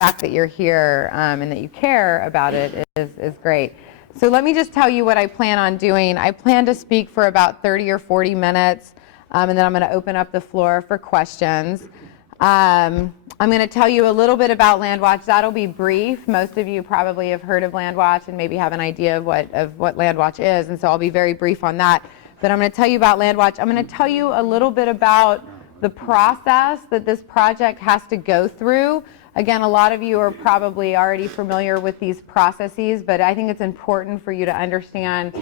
fact that you're here and that you care about it is great. So let me just tell you what I plan on doing. I plan to speak for about 30 or 40 minutes, and then I'm going to open up the floor for questions. I'm going to tell you a little bit about LandWatch. That'll be brief. Most of you probably have heard of LandWatch and maybe have an idea of what LandWatch is, and so I'll be very brief on that. But I'm going to tell you about LandWatch. I'm going to tell you a little bit about the process that this project has to go through. Again, a lot of you are probably already familiar with these processes, but I think it's important for you to understand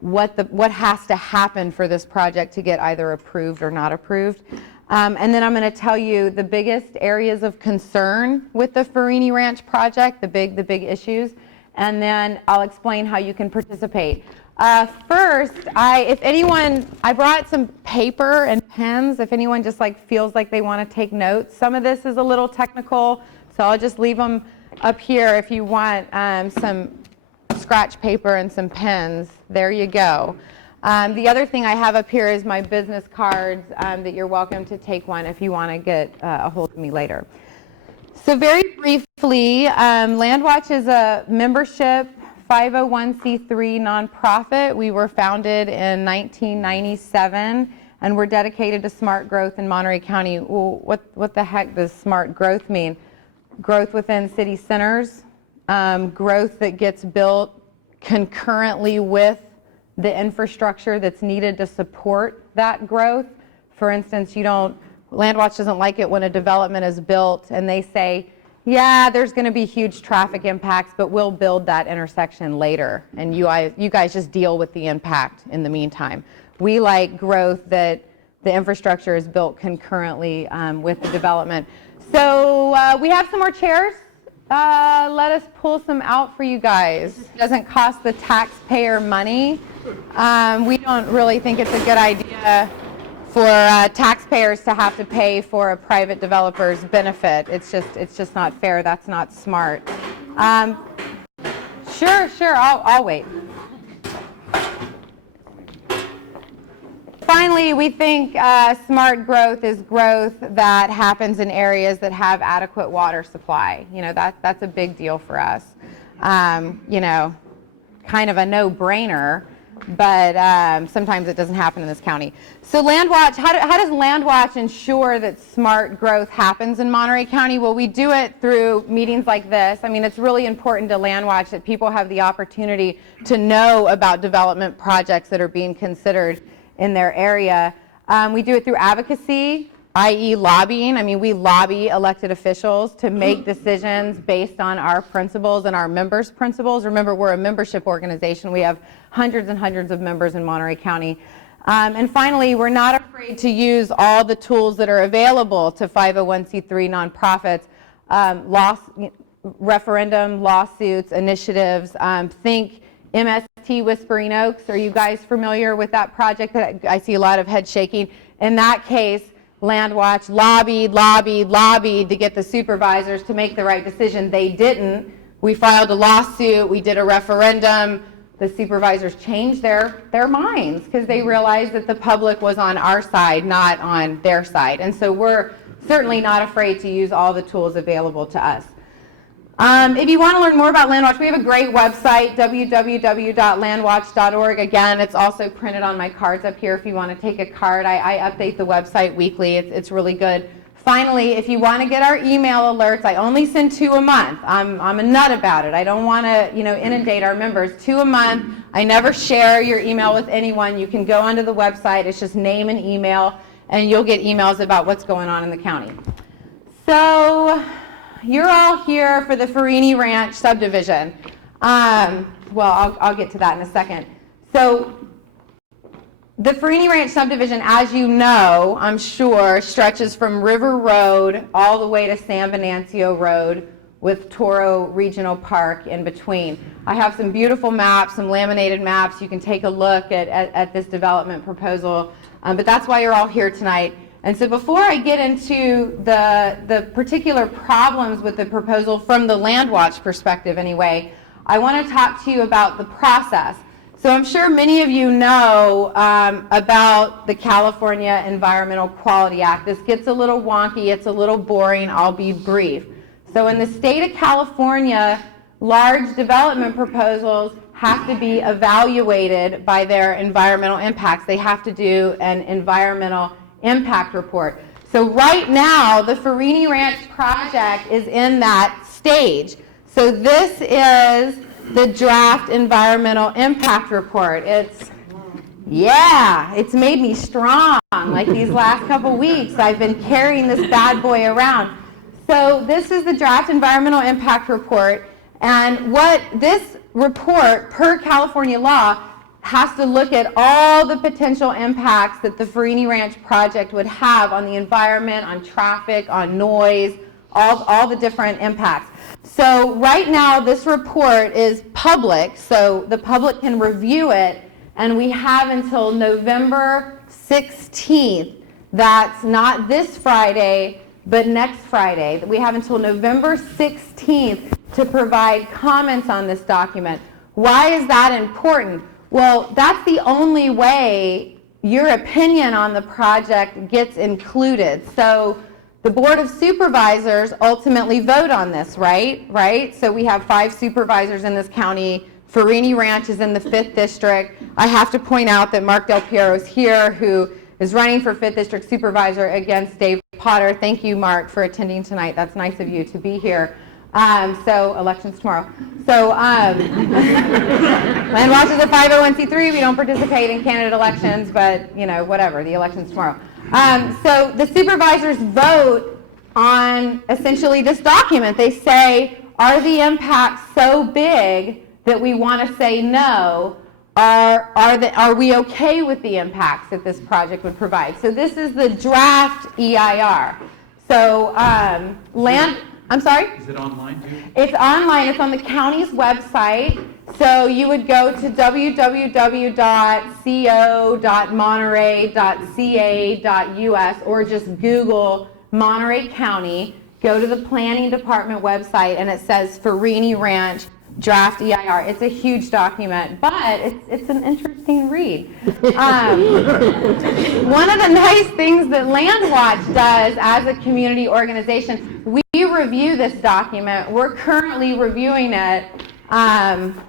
what has to happen for this project to get either approved or not approved. And then I'm going to tell you the biggest areas of concern with the Ferrini Ranch project, the big issues, and then I'll explain how you can participate. First, I brought some paper and pens if anyone just feels like they want to take notes. Some of this is a little technical, so I'll just leave them up here if you want some scratch paper and some pens. There you go. The other thing I have up here is my business cards that you're welcome to take one if you want to get a hold of me later. So very briefly, LandWatch is a membership 501c3 nonprofit. We were founded in 1997, and we're dedicated to smart growth in Monterey County. Well, what the heck does smart growth mean? Growth within city centers, growth that gets built concurrently with the infrastructure that's needed to support that growth. For instance, LandWatch doesn't like it when a development is built and they say, yeah, there's going to be huge traffic impacts, but we'll build that intersection later, and you guys just deal with the impact in the meantime. We like growth that the infrastructure is built concurrently with the development. So we have some more chairs. Let us pull some out for you guys. It doesn't cost the taxpayer money. We don't really think it's a good idea for taxpayers to have to pay for a private developer's benefit. It's just not fair. That's not smart. Sure, I'll wait. Finally, we think smart growth is growth that happens in areas that have adequate water supply. That's a big deal for us. Kind of a no-brainer, but sometimes it doesn't happen in this county. So LandWatch, how does LandWatch ensure that smart growth happens in Monterey County? Well, we do it through meetings like this. I mean, it's really important to LandWatch that people have the opportunity to know about development projects that are being considered in their area. We do it through advocacy, i.e. lobbying. I mean, we lobby elected officials to make decisions based on our principles and our members' principles. Remember, we're a membership organization. We have hundreds and hundreds of members in Monterey County. And finally, we're not afraid to use all the tools that are available to 501c3 nonprofits, referendum, lawsuits, initiatives. Think MST Whispering Oaks. Are you guys familiar with that project? I see a lot of head shaking. In that case, LandWatch lobbied to get the supervisors to make the right decision. They didn't. We filed a lawsuit. We did a referendum. The supervisors changed their minds because they realized that the public was on our side, not on their side. And so we're certainly not afraid to use all the tools available to us. If you want to learn more about LandWatch, we have a great website, www.landwatch.org. Again, it's also printed on my cards up here if you want to take a card. I update the website weekly. It's really good. Finally, if you want to get our email alerts, I only send 2 a month. I'm a nut about it. I don't want to, inundate our members. 2 a month. I never share your email with anyone. You can go onto the website. It's just name and email, and you'll get emails about what's going on in the county. So you're all here for the Ferrini Ranch Subdivision. Well, I'll get to that in a second. So the Ferrini Ranch Subdivision, as you know, I'm sure, stretches from River Road all the way to San Venancio Road with Toro Regional Park in between. I have some beautiful maps, some laminated maps. You can take a look at this development proposal, but that's why you're all here tonight. And so before I get into the particular problems with the proposal from the LandWatch perspective anyway, I want to talk to you about the process. So I'm sure many of you know about the California Environmental Quality Act. This gets a little wonky, it's a little boring, I'll be brief. So in the state of California, large development proposals have to be evaluated by their environmental impacts. They have to do an environmental impact report. So right now, the Ferrini Ranch project is in that stage. So this is the draft environmental impact report. It's made me strong. Like these last couple weeks, I've been carrying this bad boy around. So this is the draft environmental impact report. And what this report, per California law, has to look at all the potential impacts that the Ferrini Ranch project would have on the environment, on traffic, on noise, all the different impacts. So right now, this report is public, so the public can review it, and we have until November 16th. That's not this Friday, but next Friday. We have until November 16th to provide comments on this document. Why is that important? Well, that's the only way your opinion on the project gets included. So the Board of Supervisors ultimately vote on this, right? So we have 5 supervisors in this county. Ferrini Ranch is in the 5th District. I have to point out that Mark Del Piero is here, who is running for 5th District Supervisor against Dave Potter. Thank you, Mark, for attending tonight. That's nice of you to be here. So elections tomorrow. So LandWatch is a 501c3. We don't participate in candidate elections, but whatever. The election's tomorrow. So the supervisors vote on essentially this document. They say, are the impacts so big that we want to say no? Are we okay with the impacts that this project would provide? So this is the draft EIR. So I'm sorry? Is it online too? It's online. It's on the county's website. So you would go to www.co.monterey.ca.us or just Google Monterey County. Go to the planning department website and it says Ferrini Ranch draft EIR. It's a huge document, but it's an interesting read. One of the nice things that LandWatch does as a community organization, we review this document. We're currently reviewing it.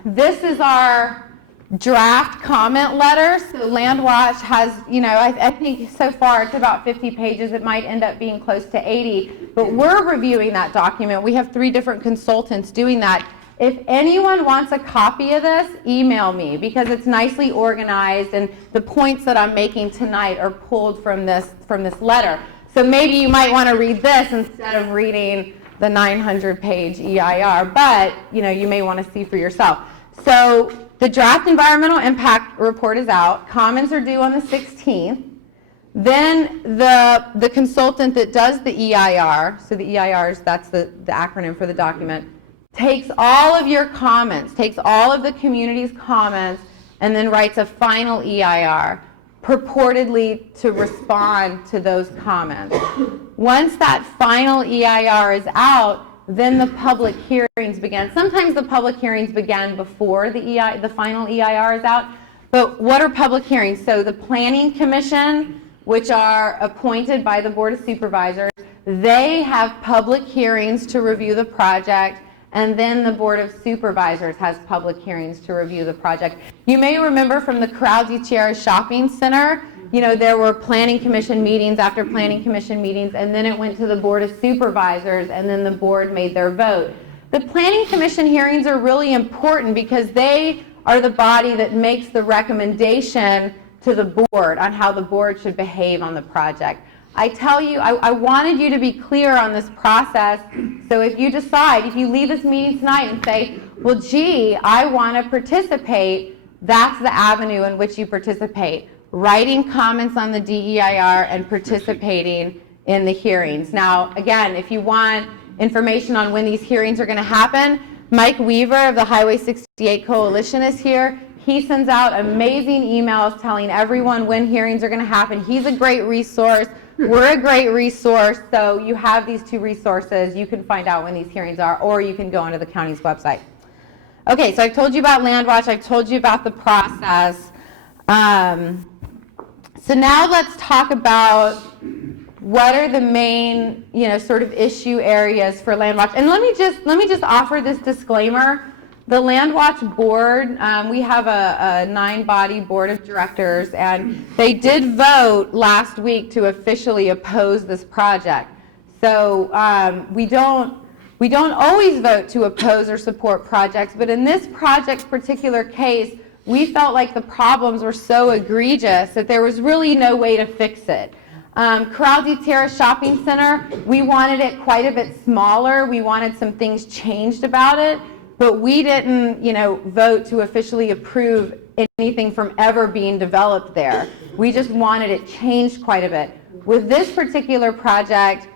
This is our draft comment letter. So LandWatch has, I think so far it's about 50 pages. It might end up being close to 80, but we're reviewing that document. We have 3 different consultants doing that. If anyone wants a copy of this, email me because it's nicely organized and the points that I'm making tonight are pulled from this letter. So maybe you might want to read this instead of reading the 900-page EIR, but you may want to see for yourself. So the draft environmental impact report is out. Comments are due on the 16th. Then the consultant that does the EIR, so the EIRs, that's the acronym for the document, takes all of your comments, takes all of the community's comments, and then writes a final EIR, purportedly to respond to those comments. Once that final EIR is out, then the public hearings begin. Sometimes the public hearings begin before the final EIR is out. But what are public hearings? So the Planning Commission, which are appointed by the Board of Supervisors, they have public hearings to review the project. And then the Board of Supervisors has public hearings to review the project. You may remember from the Corral de Tierra Shopping Center, there were Planning Commission meetings after Planning Commission meetings, and then it went to the Board of Supervisors, and then the board made their vote. The Planning Commission hearings are really important because they are the body that makes the recommendation to the board on how the board should behave on the project. I tell you, I wanted you to be clear on this process, so if you decide, if you leave this meeting tonight and say, well, gee, I want to participate, that's the avenue in which you participate. Writing comments on the DEIR and participating in the hearings. Now, again, if you want information on when these hearings are going to happen, Mike Weaver of the Highway 68 Coalition is here. He sends out amazing emails telling everyone when hearings are going to happen. He's a great resource. We're a great resource, so you have these 2 resources. You can find out when these hearings are, or you can go onto the county's website. Okay, so I've told you about LandWatch. I've told you about the process. So now let's talk about what are the main, sort of issue areas for LandWatch. And let me just offer this disclaimer. The LandWatch board, we have a 9-body board of directors, and they did vote last week to officially oppose this project. So we don't always vote to oppose or support projects, but in this project's particular case, we felt like the problems were so egregious that there was really no way to fix it. Corral de Tierra Shopping Center, we wanted it quite a bit smaller. We wanted some things changed about it, but we didn't, vote to officially approve anything from ever being developed there. We just wanted it changed quite a bit. With this particular project,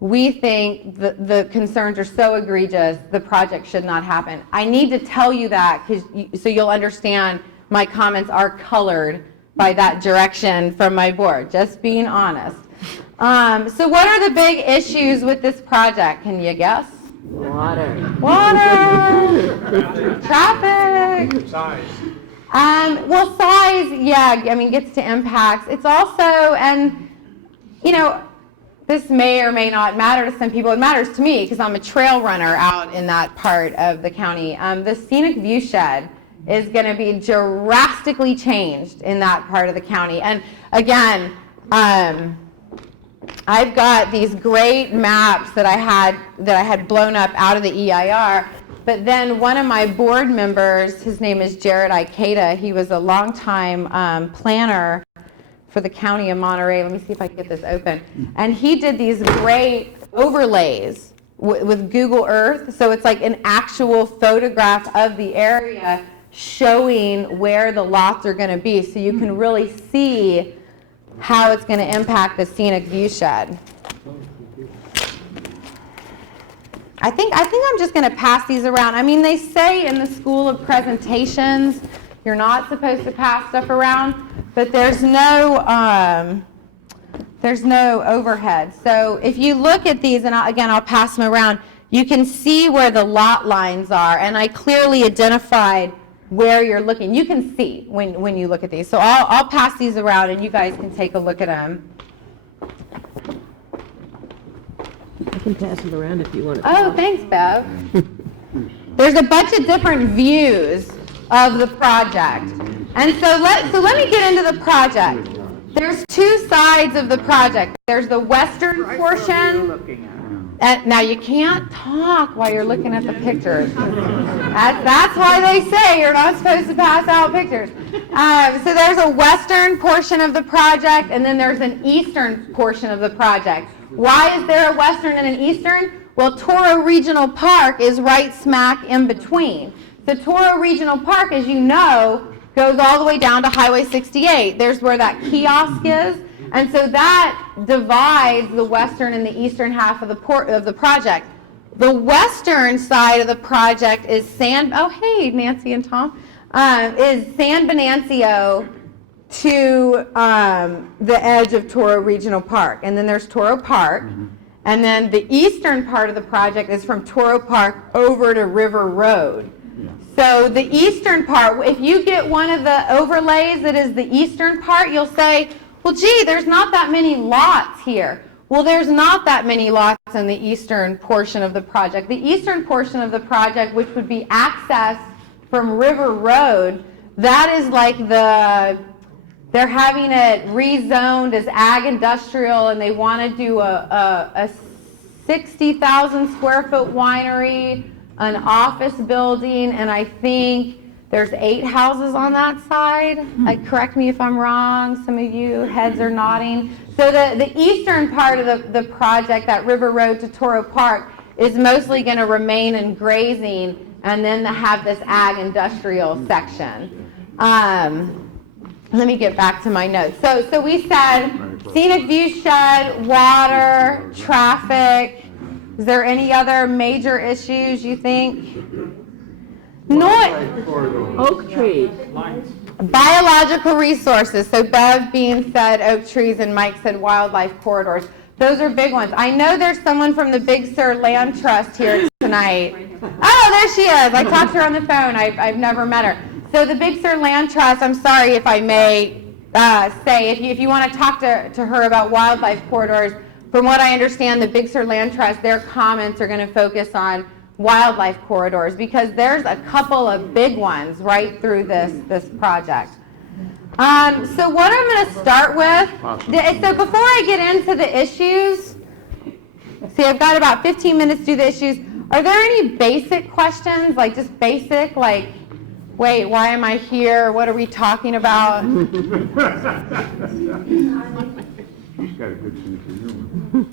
we think the concerns are so egregious, the project should not happen. I need to tell you that so you'll understand my comments are colored by that direction from my board, just being honest. So what are the big issues with this project? Can you guess? Water. Traffic. Size. Well, size, yeah, gets to impacts. It's also, and, this may or may not matter to some people. It matters to me because I'm a trail runner out in that part of the county. The scenic view shed is going to be drastically changed in that part of the county. And again, I've got these great maps that I had blown up out of the EIR. But then one of my board members, his name is Jared Ikeda. He was a longtime planner for the county of Monterey. Let me see if I can get this open. And he did these great overlays with Google Earth. So it's like an actual photograph of the area showing where the lots are going to be. So you can really see how it's going to impact the scenic view shed. I think I'm just going to pass these around. They say in the School of Presentations, you're not supposed to pass stuff around, but there's no overhead. So if you look at these, and I'll pass them around, you can see where the lot lines are, and I clearly identified where you're looking. You can see when you look at these. So I'll pass these around, and you guys can take a look at them. I can pass them around if you want to. Oh, thanks, Bev. There's a bunch of different views of the project. And so let me get into the project. There's two sides of the project. There's the western portion. Now you can't talk while you're looking at the pictures. That's why they say you're not supposed to pass out pictures. So there's a western portion of the project, and then there's an eastern portion of the project. Why is there a western and an eastern? Well, Toro Regional Park is right smack in between. The Toro Regional Park, as you know, goes all the way down to Highway 68. There's where that kiosk is. And so that divides the western and the eastern half of the project. The western side of the project is hey, Nancy and Tom, is San Venancio to the edge of Toro Regional Park. And then there's Toro Park. And then the eastern part of the project is from Toro Park over to River Road. So the eastern part, if you get one of the overlays that is the eastern part, you'll say, well, gee, there's not that many lots here. Well, there's not that many lots in the eastern portion of the project. The eastern portion of the project, which would be accessed from River Road, that is like they're having it rezoned as ag industrial, and they want to do a 60,000 square foot winery, an office building, and I think there's 8 houses on that side. Correct me if I'm wrong. Some of you heads are nodding. So the eastern part of the project, that River Road to Toro Park, is mostly going to remain in grazing, and then have this ag industrial section. Let me get back to my notes. So we said scenic view shed, water, traffic. Is there any other major issues you think? Oak trees. Biological resources. So Bev Bean said oak trees and Mike said wildlife corridors. Those are big ones. I know there's someone from the Big Sur Land Trust here tonight. Oh, there she is. I talked to her on the phone. I've never met her. So the Big Sur Land Trust, I'm sorry if I may say, if you want to talk to her about wildlife corridors, from what I understand, the Big Sur Land Trust, their comments are going to focus on wildlife corridors because there's a couple of big ones right through this project. So what I'm going to start with, so before I get into the issues, see, I've got about 15 minutes to do the issues. Are there any basic questions, like just basic, like, wait, why am I here? What are we talking about?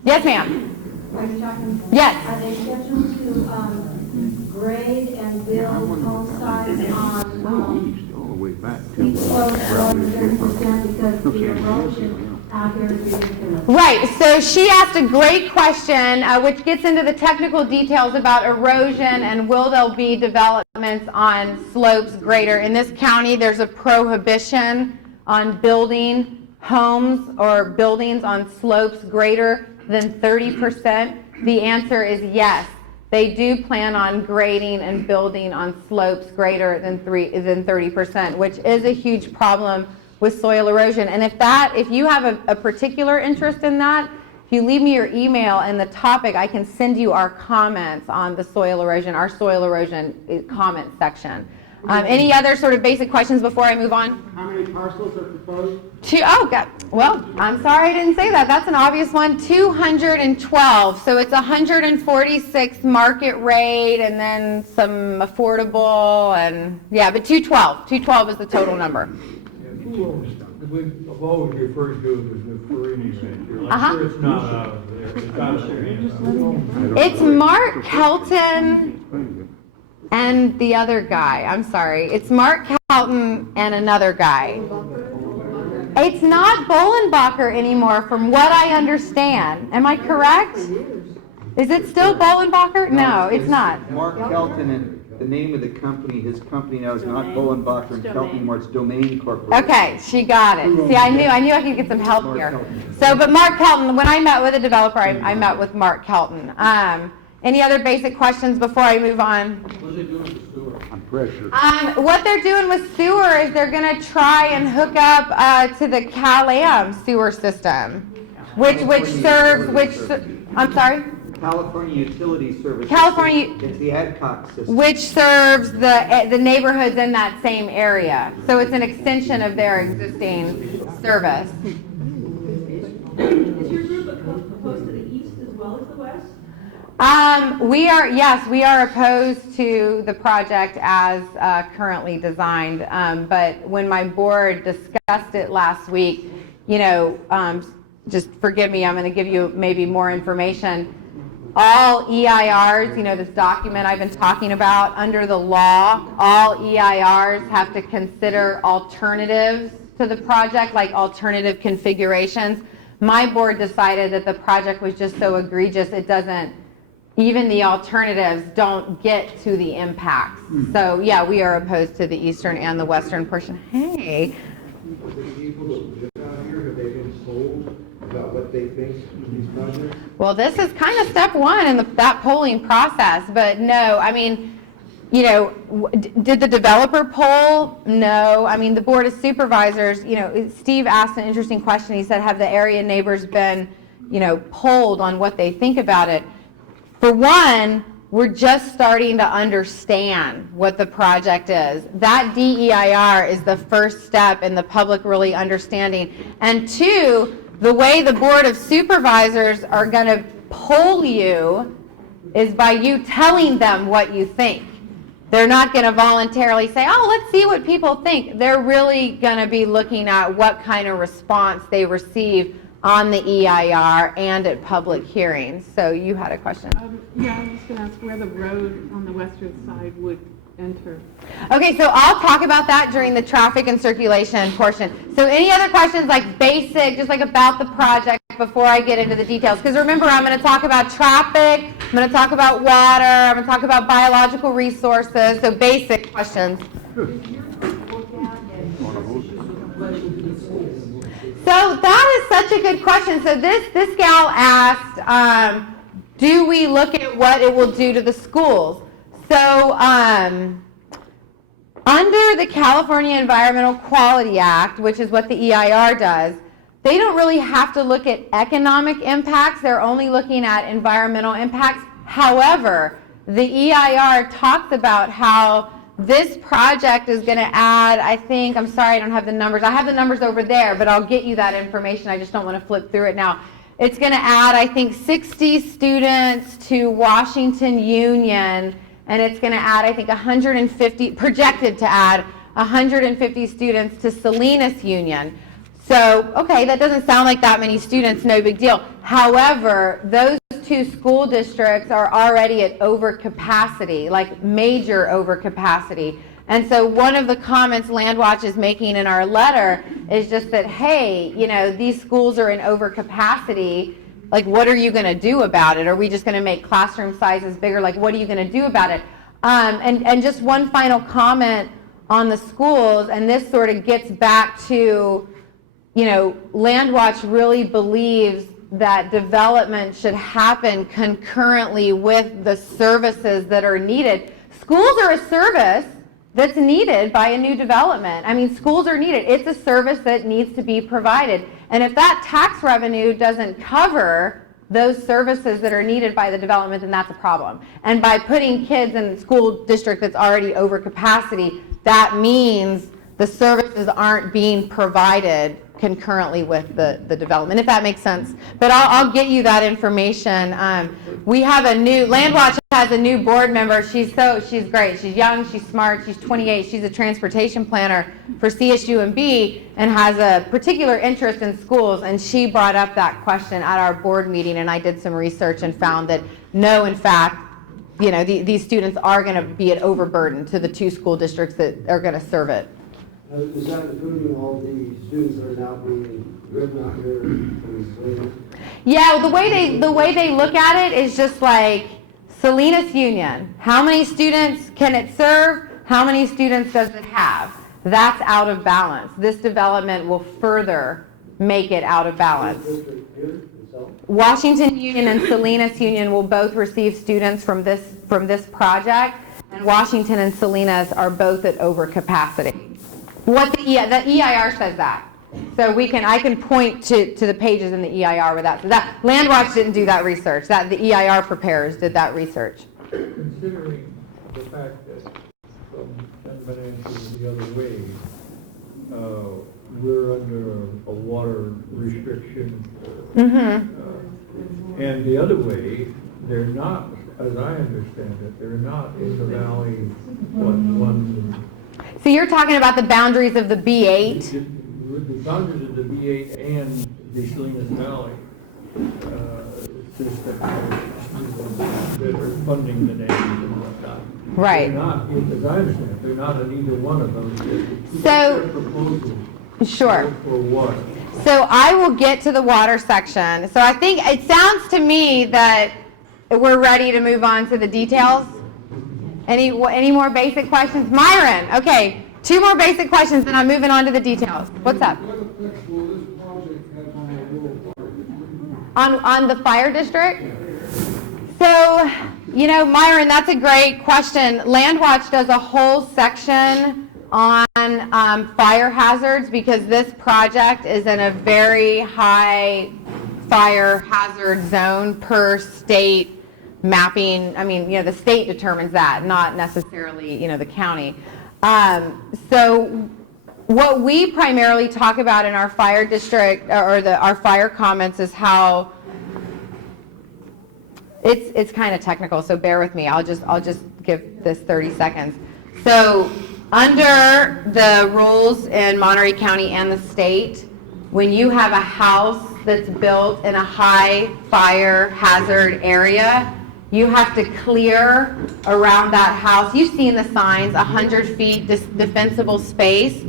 Yes, ma'am. Are you talking? Yes. Are they scheduled to grade and build home sites on all the way back each slope at 30% because the erosion out here is ridiculous? Right, so she asked a great question, which gets into the technical details about erosion and will there be developments on slopes greater. In this county, there's a prohibition on building homes or buildings on slopes greater than 30%. The answer is yes. They do plan on grading and building on slopes greater than 30%, which is a huge problem with soil erosion. And if you have a particular interest in that, if you leave me your email and the topic, I can send you our comments on the soil erosion, our soil erosion comment section. Any other sort of basic questions before I move on? How many parcels are proposed? Well, I'm sorry I didn't say that. That's an obvious one. 212. So it's 146 market rate and then some affordable and, yeah, but 212. 212 is the total number. We've always referred to it as the Ferrini Ranch. I'm sure it's not out of there. It's out of there. It's Mark Kelton and the other guy. I'm sorry. It's Mark Kelton and another guy. It's not Bolenbacher anymore from what I understand. Am I correct? Is it still Bolenbacher? No, it's not. Mark Kelton, and the name of the company, his company now is not Bolenbacher and Kelton anymore, it's Domain Corporation. Okay, she got it. See, I knew I could get some help here. So, but Mark Kelton, when I met with a developer, I met with Mark Kelton. Any other basic questions before I move on? What are they doing with sewer? I'm pressure. What they're doing with sewer is they're going to try and hook up to the Cal-Am sewer system, which serves, I'm sorry? California Utility Service. California, It's the Adcock system. which serves the neighborhoods in that same area. So it's an extension of their existing service. Is your group opposed to the east as well as the west? We are opposed to the project as currently designed. But when my board discussed it last week, just forgive me, I'm going to give you maybe more information. All EIRs, this document I've been talking about, under the law, all EIRs have to consider alternatives to the project, like alternative configurations. My board decided that the project was just so egregious, even the alternatives don't get to the impacts. So yeah, we are opposed to the eastern and the western portion. Hey. The people that live out here, have they been told about what they think of these projects? Well, this is kind of step one in that polling process, but no, did the developer poll? No. The Board of Supervisors, Steve asked an interesting question. He said, have the area neighbors been, polled on what they think about it? For one, we're just starting to understand what the project is. That DEIR is the first step in the public really understanding. And two, the way the Board of Supervisors are going to poll you is by you telling them what you think. They're not going to voluntarily say, oh, let's see what people think. They're really going to be looking at what kind of response they receive on the EIR and at public hearings. So you had a question. Yeah, I was just going to ask where the road on the western side would enter. Okay, so I'll talk about that during the traffic and circulation portion. So any other questions, like basic, just like about the project before I get into the details? Because remember, I'm going to talk about traffic, I'm going to talk about water, I'm going to talk about biological resources, so basic questions. So that is such a good question. So this gal asked, do we look at what it will do to the schools? So under the California Environmental Quality Act, which is what the EIR does, they don't really have to look at economic impacts. They're only looking at environmental impacts. However, the EIR talks about how this project is going to add, I think, I'm sorry, I don't have the numbers. I have the numbers over there, but I'll get you that information. I just don't want to flip through it now. It's going to add, I think, 60 students to Washington Union, and it's going to add, I think, 150, projected to add 150 students to Salinas Union. So, okay, that doesn't sound like that many students, no big deal. However, those two school districts are already at overcapacity, like major overcapacity. And so one of the comments LandWatch is making in our letter is just that, hey, you know, these schools are in overcapacity. Like, what are you going to do about it? Are we just going to make classroom sizes bigger? Like, what are you going to do about it? And just one final comment on the schools, and this sort of gets back to, you know, LandWatch really believes that development should happen concurrently with the services that are needed. Schools are a service that's needed by a new development. I mean, schools are needed. It's a service that needs to be provided. And if that tax revenue doesn't cover those services that are needed by the development, then that's a problem. And by putting kids in a school district that's already over capacity, that means the services aren't being provided concurrently with the development, if that makes sense. But I'll get you that information. We have a new, LandWatch has a new board member. She's great. She's young, she's smart, she's 28. She's a transportation planner for CSUMB and has a particular interest in schools. And she brought up that question at our board meeting, and I did some research and found that no, in fact, you know, these students are going to be an overburden to the two school districts that are going to serve it. Is that including all the students that are now being driven out here from Salinas? Yeah, the way they look at it is just like Salinas Union. How many students can it serve? How many students does it have? That's out of balance. This development will further make it out of balance. Washington Union and Salinas Union will both receive students from this project, and Washington and Salinas are both at overcapacity. What the EIR says that. So I can point to the pages in the EIR where that says that. LandWatch didn't do that research. That the EIR preparers did that research. Considering the fact that from Pennsylvania the other way, we're under a water restriction. And the other way, they're not, as I understand it, they're not in the valley, one. So you're talking about the boundaries of the B8? The boundaries of the B8 and the Salinas Valley system that are funding the dams and whatnot. Right. They're not, as I understand it, they're not in either one of those. So, proposals sure. For what? So I will get to the water section. So I think it sounds to me that we're ready to move on to the details. Any more basic questions? Myron, okay, 2 more basic questions, then I'm moving on to the details. What's up? What effects will this project have on the rural fire? On the fire district? So, you know, Myron, that's a great question. LandWatch does a whole section on fire hazards because this project is in a very high fire hazard zone per state mapping. I mean, you know, the state determines that, not necessarily, you know, the county. So what we primarily talk about in our fire district or our fire comments is how it's kind of technical, so bear with me. I'll just give this 30 seconds. So under the rules in Monterey County and the state, when you have a house that's built in a high fire hazard area, you have to clear around that house. You've seen the signs, 100 feet defensible space.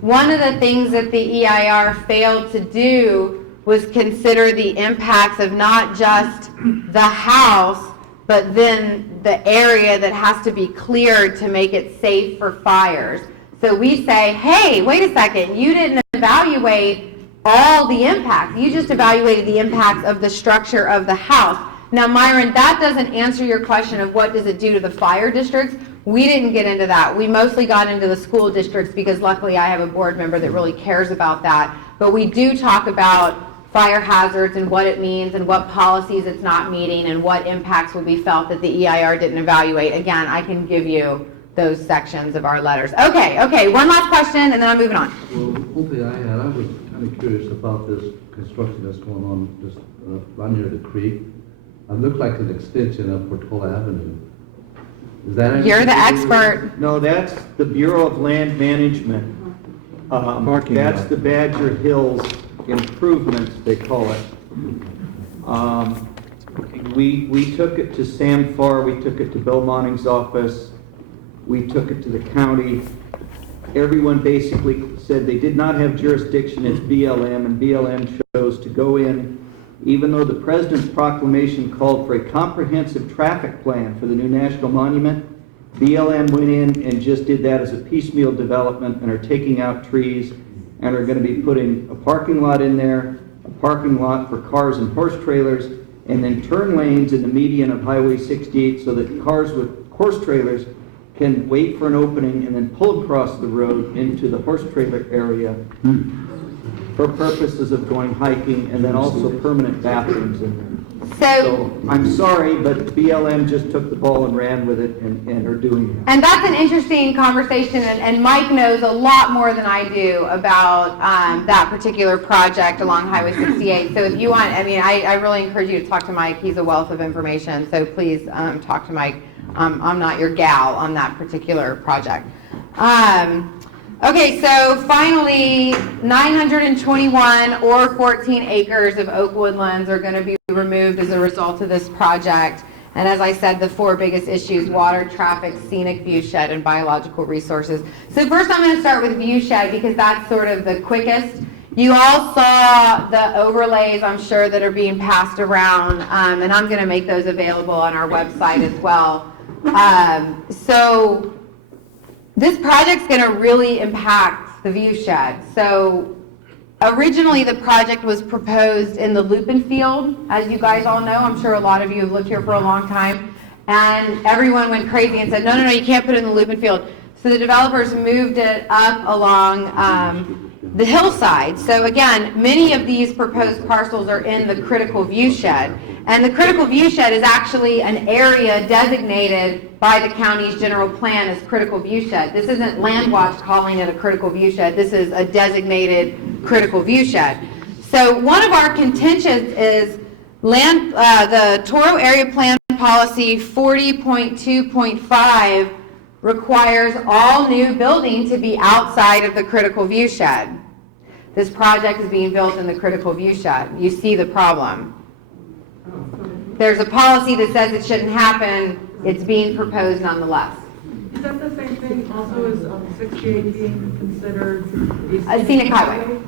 One of the things that the EIR failed to do was consider the impacts of not just the house, but then the area that has to be cleared to make it safe for fires. So we say, hey, wait a second, you didn't evaluate all the impacts. You just evaluated the impacts of the structure of the house. Now, Myron, that doesn't answer your question of what does it do to the fire districts. We didn't get into that. We mostly got into the school districts because luckily I have a board member that really cares about that. but we do talk about fire hazards and what it means and what policies it's not meeting and what impacts will be felt that the EIR didn't evaluate. Again, I can give you those sections of our letters. Okay, one last question and then I'm moving on. Well, one thing I had, I was kind of curious about this construction that's going on just right near the creek. It looks like an extension of Portola Avenue. Is that You're the expert. No, that's the Bureau of Land Management. Parking That's lot. the Badger Hills improvements, they call it. We took it to Sam Farr, we took it to Bill Monning's office, we took it to the county. Everyone basically said they did not have jurisdiction, it's BLM, and BLM chose to go in, even though the President's proclamation called for a comprehensive traffic plan for the new national monument. BLM went in and just did that as a piecemeal development and are taking out trees and are going to be putting a parking lot in there, a parking lot for cars and horse trailers, and then turn lanes in the median of Highway 68 so that cars with horse trailers can wait for an opening and then pull across the road into the horse trailer area for purposes of going hiking, and then also permanent bathrooms in there. So I'm sorry, but BLM just took the ball and ran with it and are doing it. And that's an interesting conversation, and Mike knows a lot more than I do about that particular project along Highway 68. So if you want, I really encourage you to talk to Mike. He's a wealth of information, so please talk to Mike. I'm not your gal on that particular project. Okay, so finally, 921 or 14 acres of oak woodlands are going to be removed as a result of this project. And as I said, the four biggest issues: water, traffic, scenic viewshed, and biological resources. So first I'm going to start with viewshed because that's sort of the quickest. You all saw the overlays, I'm sure, that are being passed around, and I'm going to make those available on our website as well. So this project's going to really impact the viewshed. So originally the project was proposed in the Lupin Field, as you guys all know. I'm sure a lot of you have lived here for a long time. And everyone went crazy and said, no, you can't put it in the Lupin Field. So the developers moved it up along the hillside. So again, many of these proposed parcels are in the critical viewshed. And the critical viewshed is actually an area designated by the county's general plan as critical viewshed. This isn't LandWatch calling it a critical viewshed. This is a designated critical viewshed. So one of our contentions is the Toro Area Plan Policy 40.2.5 requires all new building to be outside of the critical viewshed. This project is being built in the critical viewshed. You see the problem. There's a policy that says it shouldn't happen. It's being proposed nonetheless. Is that the same thing also as 68 being considered A scenic highway.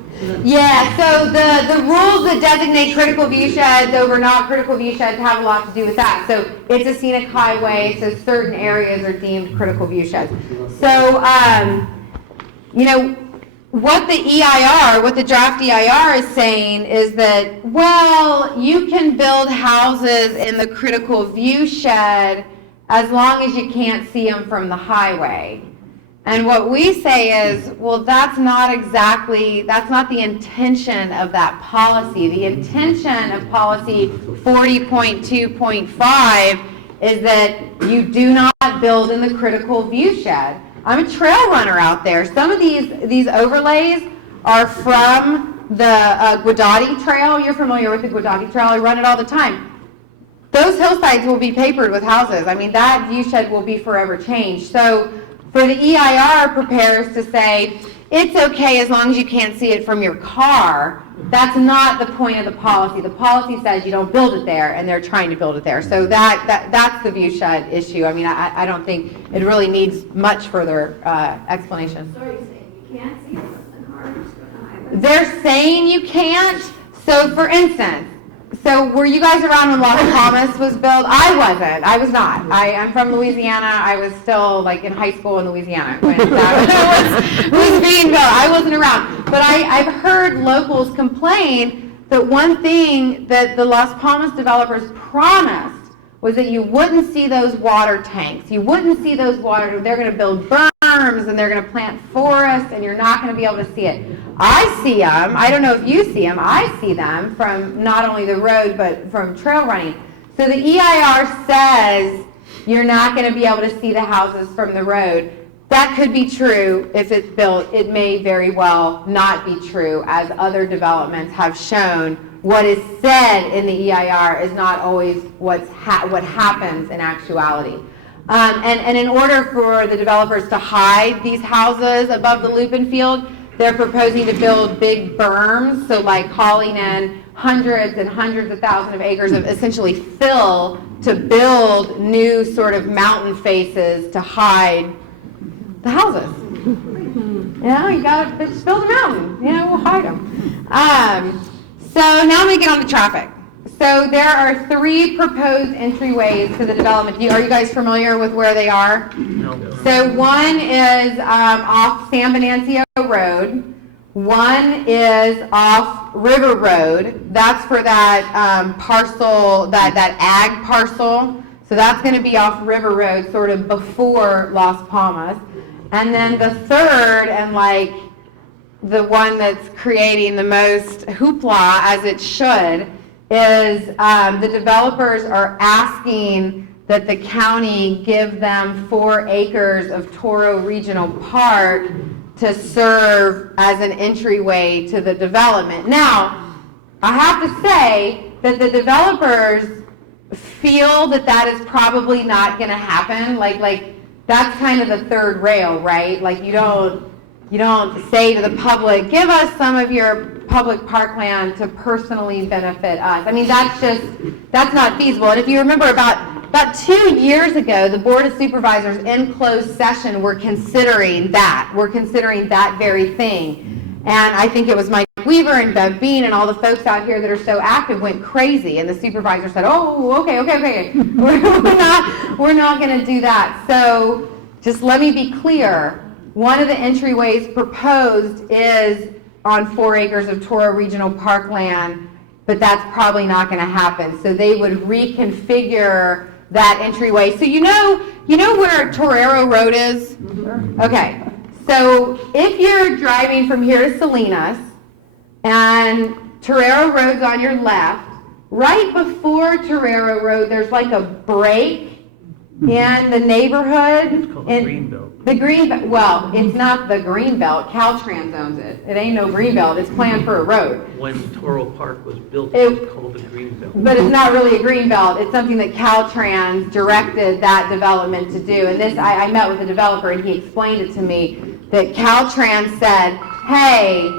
Yeah, so the rules that designate critical viewsheds over not critical viewsheds have a lot to do with that. So it's a scenic highway, so certain areas are deemed critical viewsheds. So, what the EIR, what the draft EIR is saying is that, well, you can build houses in the critical viewshed as long as you can't see them from the highway. And what we say is, well, that's not the intention of that policy. The intention of policy 40.2.5 is that you do not build in the critical viewshed. I'm a trail runner out there. Some of these overlays are from the Guadati Trail. You're familiar with the Guadati Trail. I run it all the time. Those hillsides will be papered with houses. That viewshed will be forever changed. So for the EIR prepares to say, it's okay as long as you can't see it from your car, that's not the point of the policy. The policy says you don't build it there, and they're trying to build it there. So that's the viewshed issue. I don't think it really needs much further explanation. So you're saying you can't see it from the car, just go to the highway? They're saying you can't. So for instance, were you guys around when Los Palmas was built? I wasn't. I was not. I'm from Louisiana. I was still in high school in Louisiana when that was being built. I wasn't around. But I've heard locals complain that one thing that the Las Palmas developers promised was that you wouldn't see those water tanks. You wouldn't see those they're going to build berms and they're going to plant forests and you're not going to be able to see it. I see them. I don't know if you see them. I see them from not only the road, but from trail running. So the EIR says you're not going to be able to see the houses from the road. That could be true if it's built. It may very well not be true, as other developments have shown. What is said in the EIR is not always what happens in actuality. And in order for the developers to hide these houses above the loop and field, they're proposing to build big berms, so like hauling in hundreds and hundreds of thousands of acres of essentially fill to build new sort of mountain faces to hide the houses. You gotta build a mountain, we'll hide them. So now I'm gonna get on to traffic. So there are 3 proposed entryways to the development. Are you guys familiar with where they are? No. So one is off San Venancio Road. One is off River Road. That's for that parcel, that ag parcel. So that's going to be off River Road, sort of before Las Palmas. And then the third, and like the one that's creating the most hoopla, as it should, is the developers are asking that the county give them 4 acres of Toro Regional Park to serve as an entryway to the development. Now, I have to say that the developers feel that that is probably not going to happen. Like that's kind of the third rail, right? Like you don't say to the public, give us some of your public parkland to personally benefit us. I mean, that's not feasible. And if you remember about 2 years ago, the Board of Supervisors in closed session were considering that very thing. And I think it was Mike Weaver and Bev Bean and all the folks out here that are so active went crazy. And the supervisor said, oh, okay. we're not going to do that. So just let me be clear. One of the entryways proposed is on 4 acres of Toro Regional Parkland, but that's probably not going to happen. So they would reconfigure that entryway. So you know where Torero Road is? Okay. So if you're driving from here to Salinas and Torero Road's on your left, right before Torero Road, there's like a break in the neighborhood. It's called the Greenbelt. The Greenbelt. Well, it's not the Greenbelt. Caltrans owns it. It ain't no Greenbelt. It's planned for a road. When Toro Park was built, it was called the Greenbelt. But it's not really a Greenbelt. It's something that Caltrans directed that development to do. And this, I met with the developer and he explained it to me that Caltrans said, hey,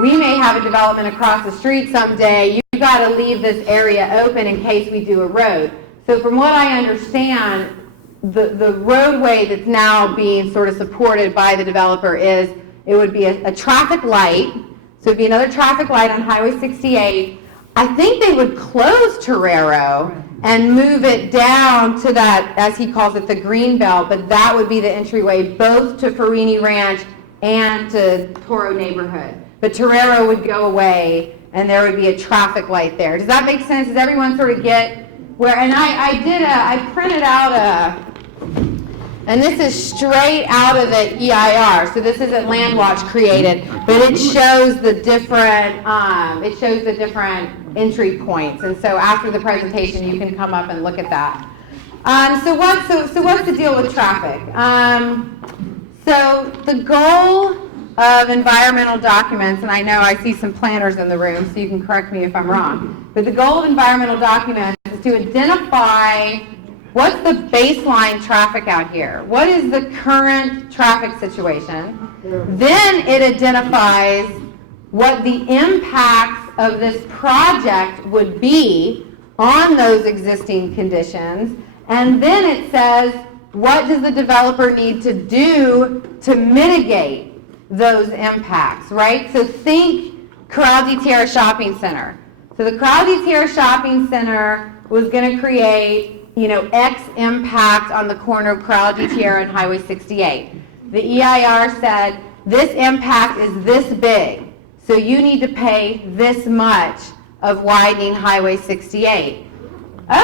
we may have a development across the street someday. You got to leave this area open in case we do a road. So from what I understand, the roadway that's now being sort of supported by the developer is, it would be a traffic light. So it'd be another traffic light on Highway 68. I think they would close Torero and move it down to that, as he calls it, the green belt, but that would be the entryway both to Ferrini Ranch and to Toro neighborhood. But Torero would go away and there would be a traffic light there. Does that make sense? Does everyone sort of get where, and I printed out and this is straight out of the EIR. So this isn't LandWatch created, but it shows the different entry points. And so after the presentation, you can come up and look at that. So what's the deal with traffic? So the goal of environmental documents, and I know I see some planners in the room, so you can correct me if I'm wrong, but the goal of environmental documents is to identify what's the baseline traffic out here? What is the current traffic situation? Then it identifies what the impacts of this project would be on those existing conditions. And then it says, what does the developer need to do to mitigate those impacts, right? So think Corral de Tierra Shopping Center. So the Corral de Tierra Shopping Center was going to create X impact on the corner of Corral de Tierra and Highway 68. The EIR said, this impact is this big, so you need to pay this much of widening Highway 68.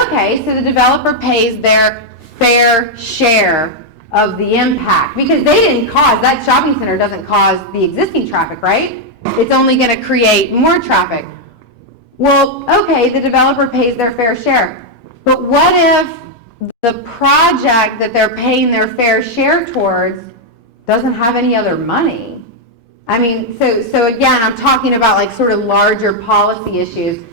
Okay, so the developer pays their fair share of the impact, because they didn't cause, that shopping center doesn't cause the existing traffic, right? it's only going to create more traffic. Well, okay, the developer pays their fair share. But what if the project that they're paying their fair share towards doesn't have any other money? I mean, so again, I'm talking about like sort of larger policy issues.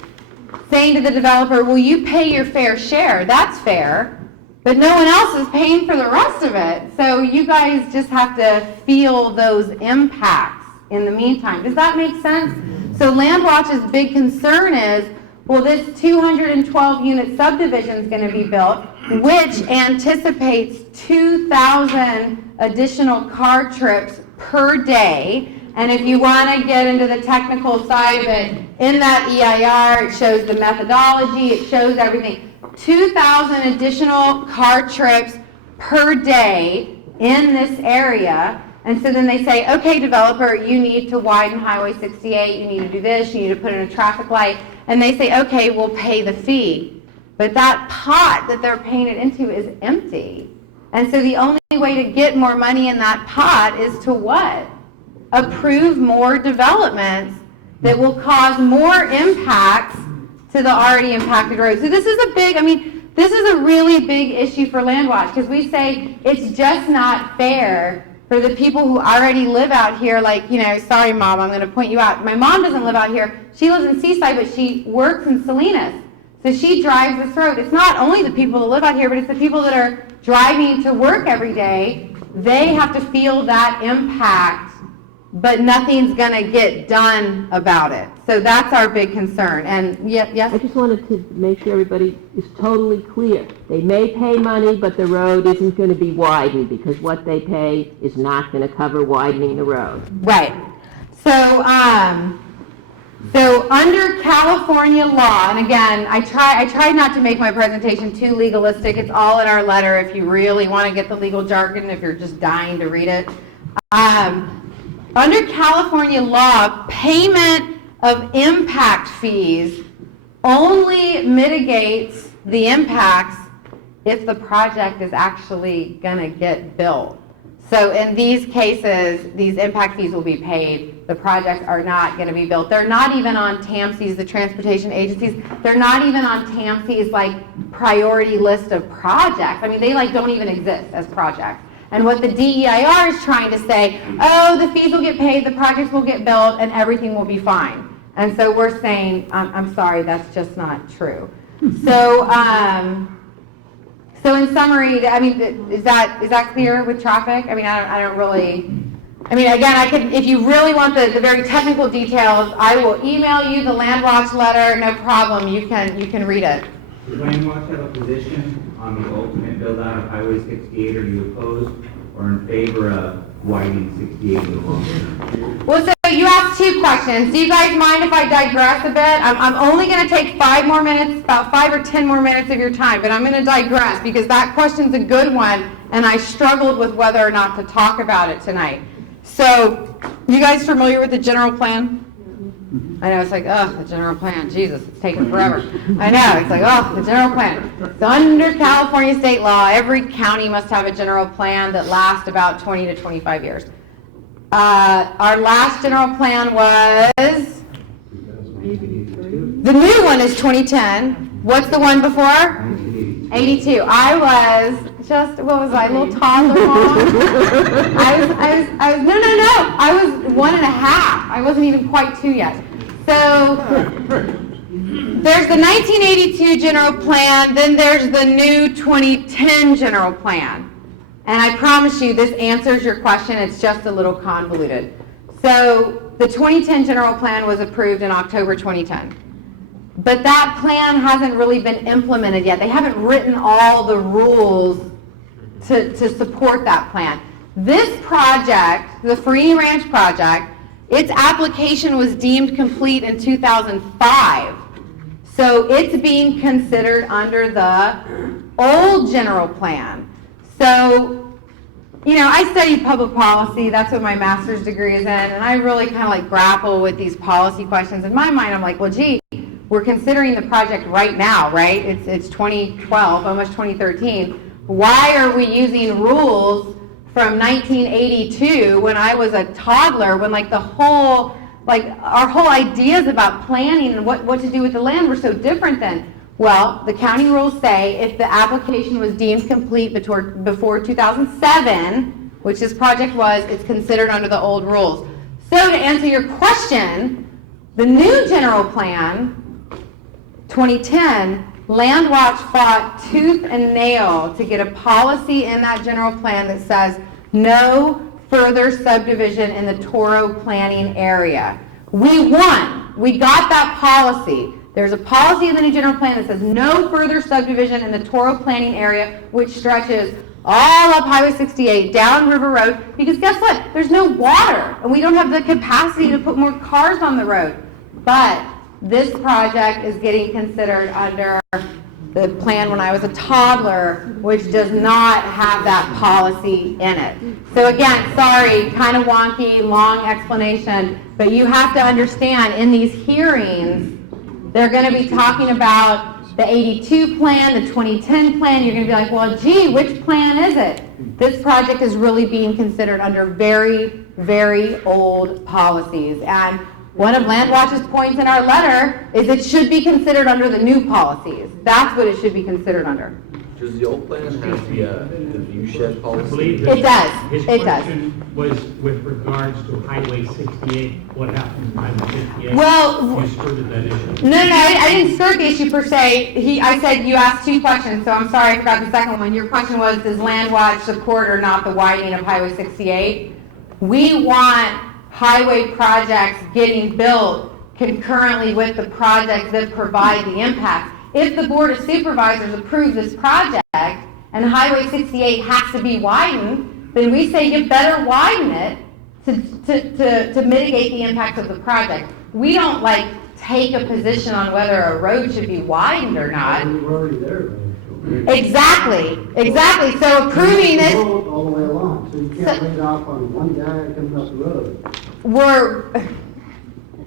Saying to the developer, well, you pay your fair share, that's fair, but no one else is paying for the rest of it. So you guys just have to feel those impacts in the meantime. Does that make sense? So LandWatch's big concern is, well, this 212 unit subdivision is going to be built, which anticipates 2,000 additional car trips per day. And if you want to get into the technical side of it, in that EIR, it shows the methodology, it shows everything. 2,000 additional car trips per day in this area. And so then they say, okay, developer, you need to widen Highway 68, you need to do this, you need to put in a traffic light. And they say, okay, we'll pay the fee. But that pot that they're paying it into is empty. And so the only way to get more money in that pot is to what? Approve more developments that will cause more impacts to the already impacted roads. So this is a big, this is a really big issue for LandWatch, because we say it's just not fair for the people who already live out here, like, sorry mom, I'm going to point you out. My mom doesn't live out here. She lives in Seaside, but she works in Salinas. So she drives this road. It's not only the people that live out here, but it's the people that are driving to work every day. They have to feel that impact, but nothing's going to get done about it. So that's our big concern. And yes? I just wanted to make sure everybody is totally clear. They may pay money, but the road isn't going to be widened because what they pay is not going to cover widening the road. Right. So, so under California law, and again, I tried not to make my presentation too legalistic. It's all in our letter if you really want to get the legal jargon, if you're just dying to read it. Under California law, payment of impact fees only mitigates the impacts if the project is actually going to get built. So in these cases, these impact fees will be paid. The projects are not going to be built. They're not even on TAMC's, the transportation agencies. They're not even on TAMC's priority list of projects. They don't even exist as projects. And what the DEIR is trying to say, oh, the fees will get paid, the projects will get built, and everything will be fine. And so we're saying, I'm sorry, that's just not true. So, so in summary, is that clear with traffic? I don't really. Again, if you really want the very technical details, I will email you the LandWatch letter. No problem. You can read it. Does LandWatch have a position on the ultimate build-out of Highway 68? Are you opposed or in favor of widening 68 in the long term? Well, so you asked two questions. Do you guys mind if I digress a bit? I'm only going to take 5 more minutes, about 5 or 10 more minutes of your time, but I'm going to digress because that question's a good one, and I struggled with whether or not to talk about it tonight. So, you guys familiar with the general plan? I know, it's like, oh, the general plan, Jesus, it's taking forever. I know, it's like, oh, the general plan. So under California state law, every county must have a general plan that lasts about 20 to 25 years. Our last general plan was, the new one is 2010. What's the one before? 82. I was just, what was I, a little toddler mom? I was 1.5. I wasn't even quite 2 yet. So there's the 1982 general plan, then there's the new 2010 general plan. And I promise you this answers your question, it's just a little convoluted. So the 2010 general plan was approved in October 2010. But that plan hasn't really been implemented yet. They haven't written all the rules to support that plan. This project, the Ferrini Ranch project, its application was deemed complete in 2005. So it's being considered under the old general plan. So, I studied public policy. That's what my master's degree is in. And I really kind of grapple with these policy questions. In my mind, I'm like, well, gee, we're considering the project right now, right? It's 2012, almost 2013. Why are we using rules from 1982 when I was a toddler, when the whole like our whole ideas about planning and what to do with the land were so different then. Well, the county rules say if the application was deemed complete before 2007, which this project was, it's considered under the old rules. So to answer your question, the new general plan, 2010, LandWatch fought tooth and nail to get a policy in that general plan that says no further subdivision in the Toro planning area. We won. We got that policy. There's a policy in the new general plan that says no further subdivision in the Toro planning area, which stretches all up Highway 68, down River Road, because guess what? There's no water, and we don't have the capacity to put more cars on the road. But this project is getting considered under the plan when I was a toddler, which does not have that policy in it. So again, sorry, kind of wonky, long explanation, but you have to understand in these hearings, they're going to be talking about the 82 plan, the 2010 plan. You're going to be like, well, gee, which plan is it? This project is really being considered under very, very old policies. And one of LandWatch's points in our letter is it should be considered under the new policies. That's what it should be considered under. Does the old plan have the view shed I policy? believe It does. His It does. question was with regards to Highway 68. What happened to Highway 68? Well, You skirted that issue. No, I didn't skirt the issue per se. I said you asked two questions, so I'm sorry I forgot the second one. Your question was, does LandWatch support or not the widening of Highway 68? We want highway projects getting built concurrently with the projects that provide the impact. If the Board of Supervisors approves this project and Highway 68 has to be widened, then we say you better widen it to mitigate the impact of the project. We don't like take a position on whether a road should be widened or not. We're already there. Exactly. So approving this, All the way along, so you can't lean off on one guy coming up the road.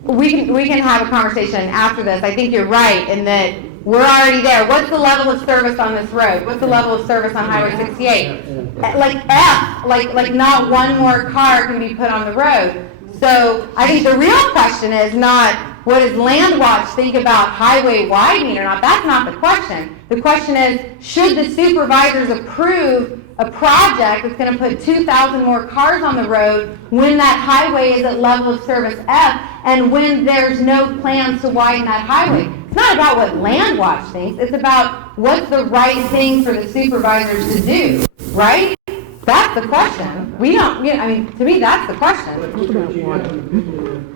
we can have a conversation after this. I think you're right in that we're already there. What's the level of service on this road? What's the level of service on Highway 68? Like F, like not one more car can be put on the road. So I think the real question is not what does LandWatch think about highway widening or not. That's not the question. The question is, should the supervisors approve a project that's going to put 2,000 more cars on the road when that highway is at level of service F and when there's no plans to widen that highway? It's not about what LandWatch thinks. It's about what's the right thing for the supervisors to do, right? That's the question. We don't, to me, that's the question. But you have an opinion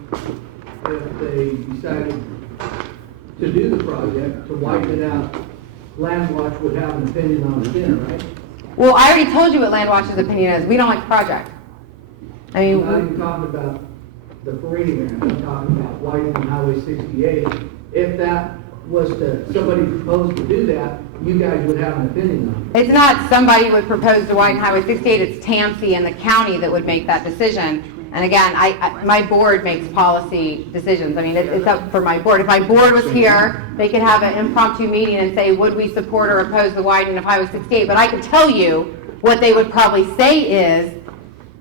if they decided to do the project, to wipe it out, LandWatch would have an opinion on it then, right? Well, I already told you what LandWatch's opinion is. We don't like the project. Now you're talking about the Ferrini Ranch, I'm talking about widening Highway 68. If that was somebody proposed to do that, you guys would have an opinion on it. It's not somebody would propose to widen Highway 68, it's Tansy and the county that would make that decision. And again, my board makes policy decisions. I mean, it's up for my board. If my board was here, they could have an impromptu meeting and say, would we support or oppose the widening of Highway 68? But I could tell you what they would probably say is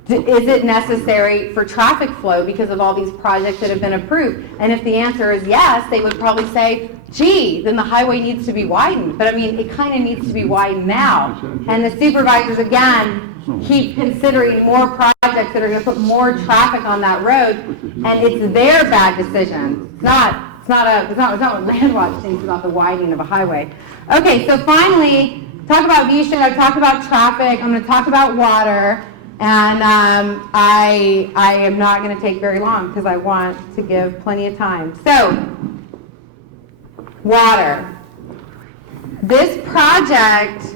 it necessary for traffic flow because of all these projects that have been approved? And if the answer is yes, they would probably say, gee, then the highway needs to be widened. But I mean, it kind of needs to be widened now. And the supervisors, again, keep considering more projects that are going to put more traffic on that road, and it's their bad decision. It's not what LandWatch thinks about the widening of a highway. Okay, so finally, talk about view shed, I've talked about traffic, I'm going to talk about water, and I am not going to take very long because I want to give plenty of time. So, water. This project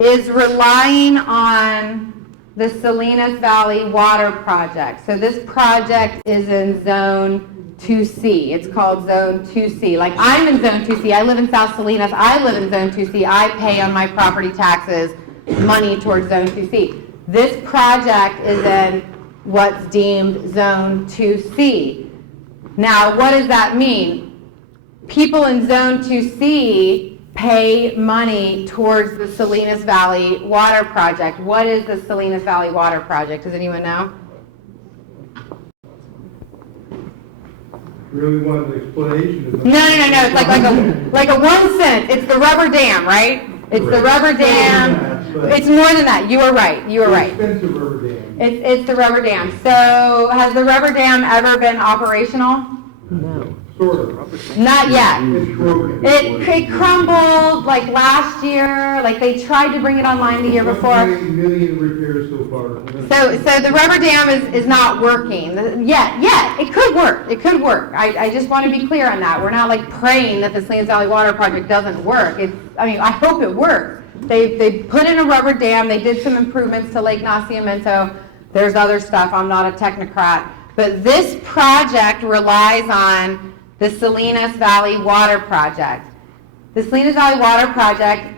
is relying on the Salinas Valley Water Project. So this project is in Zone 2C. It's called Zone 2C. Like I'm in Zone 2C. I live in South Salinas. I live in Zone 2C. I pay on my property taxes money towards Zone 2C. This project is in what's deemed Zone 2C. Now, what does that mean? People in Zone 2C pay money towards the Salinas Valley Water Project. What is the Salinas Valley Water Project? Does anyone know? really want an explanation. No. It's like a 1 cent. It's the rubber dam, right? It's the rubber dam. It's more than that. You are right. Expensive rubber dam. It's the rubber dam. So has the rubber dam ever been operational? No. Sort of. Not yet. It's broken. It crumbled like last year. Like they tried to bring it online the year before. 1 million repairs so far. So the rubber dam is not working yet. It could work. I just want to be clear on that. We're not like praying that the Salinas Valley Water Project doesn't work. I hope it works. They put in a rubber dam. They did some improvements to Lake Nacimiento. There's other stuff. I'm not a technocrat. But this project relies on the Salinas Valley Water Project. The Salinas Valley Water Project,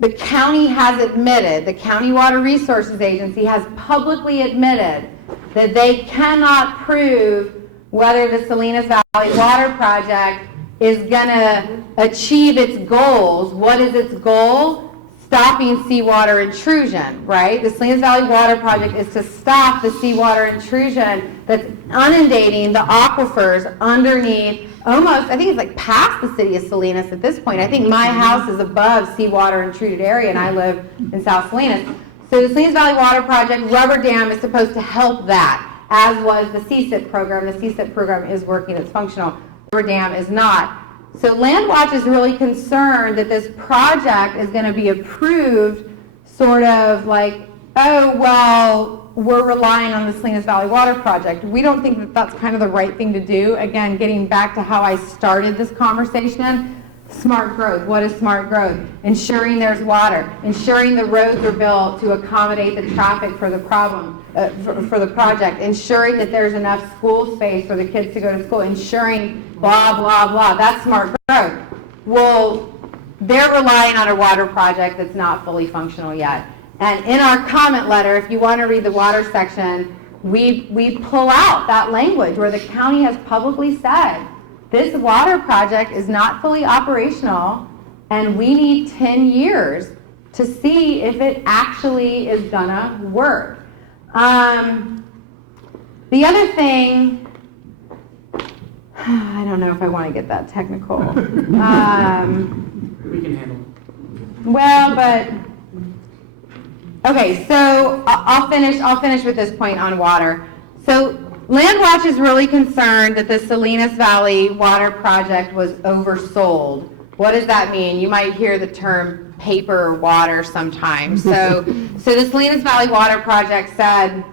the county has admitted, the County Water Resources Agency has publicly admitted that they cannot prove whether the Salinas Valley Water Project is going to achieve its goals. What is its goal? Stopping seawater intrusion, right? The Salinas Valley Water Project is to stop the seawater intrusion that's inundating the aquifers underneath almost, I think it's like past the city of Salinas at this point. I think my house is above seawater intruded area and I live in South Salinas. So the Salinas Valley Water Project rubber dam is supposed to help that, as was the CSIP program. The CSIP program is working, it's functional. Rubber dam is not. So LandWatch is really concerned that this project is going to be approved sort of like, oh, well, we're relying on the Salinas Valley Water Project. We don't think that that's kind of the right thing to do. Again, getting back to how I started this conversation, smart growth. What is smart growth? Ensuring there's water, ensuring the roads are built to accommodate the traffic for the problem, for the project, ensuring that there's enough school space for the kids to go to school, ensuring blah, blah, blah. That's smart growth. Well, they're relying on a water project that's not fully functional yet. And in our comment letter, if you want to read the water section, we pull out that language where the county has publicly said, this water project is not fully operational and we need 10 years to see if it actually is gonna work. The other thing, I don't know if I want to get that technical. We can handle it. Well, but okay, so I'll finish with this point on water. So LandWatch is really concerned that the Salinas Valley Water Project was oversold. What does that mean? You might hear the term paper water sometimes. So the Salinas Valley Water Project said,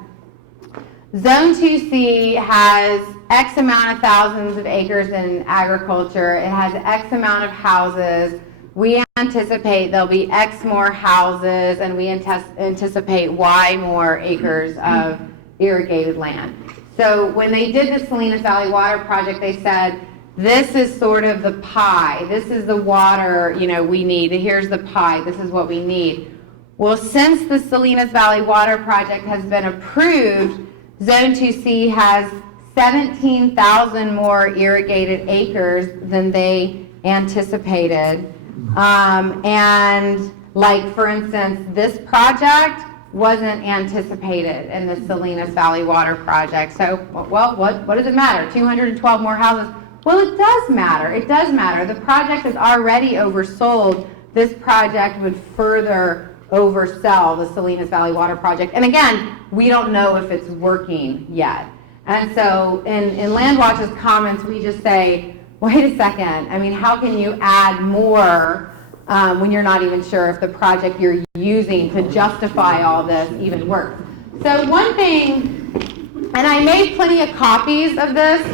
Zone 2C has X amount of thousands of acres in agriculture. It has X amount of houses. We anticipate there'll be X more houses, and we anticipate Y more acres of irrigated land. So when they did the Salinas Valley Water Project, they said, this is sort of the pie. This is the water, we need. Here's the pie. This is what we need. Well, since the Salinas Valley Water Project has been approved, Zone 2C has 17,000 more irrigated acres than they anticipated. And like, for instance, this project wasn't anticipated in the Salinas Valley Water Project. So, well, what does it matter? 212 more houses. Well, it does matter. It does matter. The project is already oversold. This project would further oversell the Salinas Valley Water Project. And again, we don't know if it's working yet. And so in LandWatch's comments, we just say, wait a second. I mean, how can you add more when you're not even sure if the project you're using to justify all this even works? So one thing, and I made plenty of copies of this.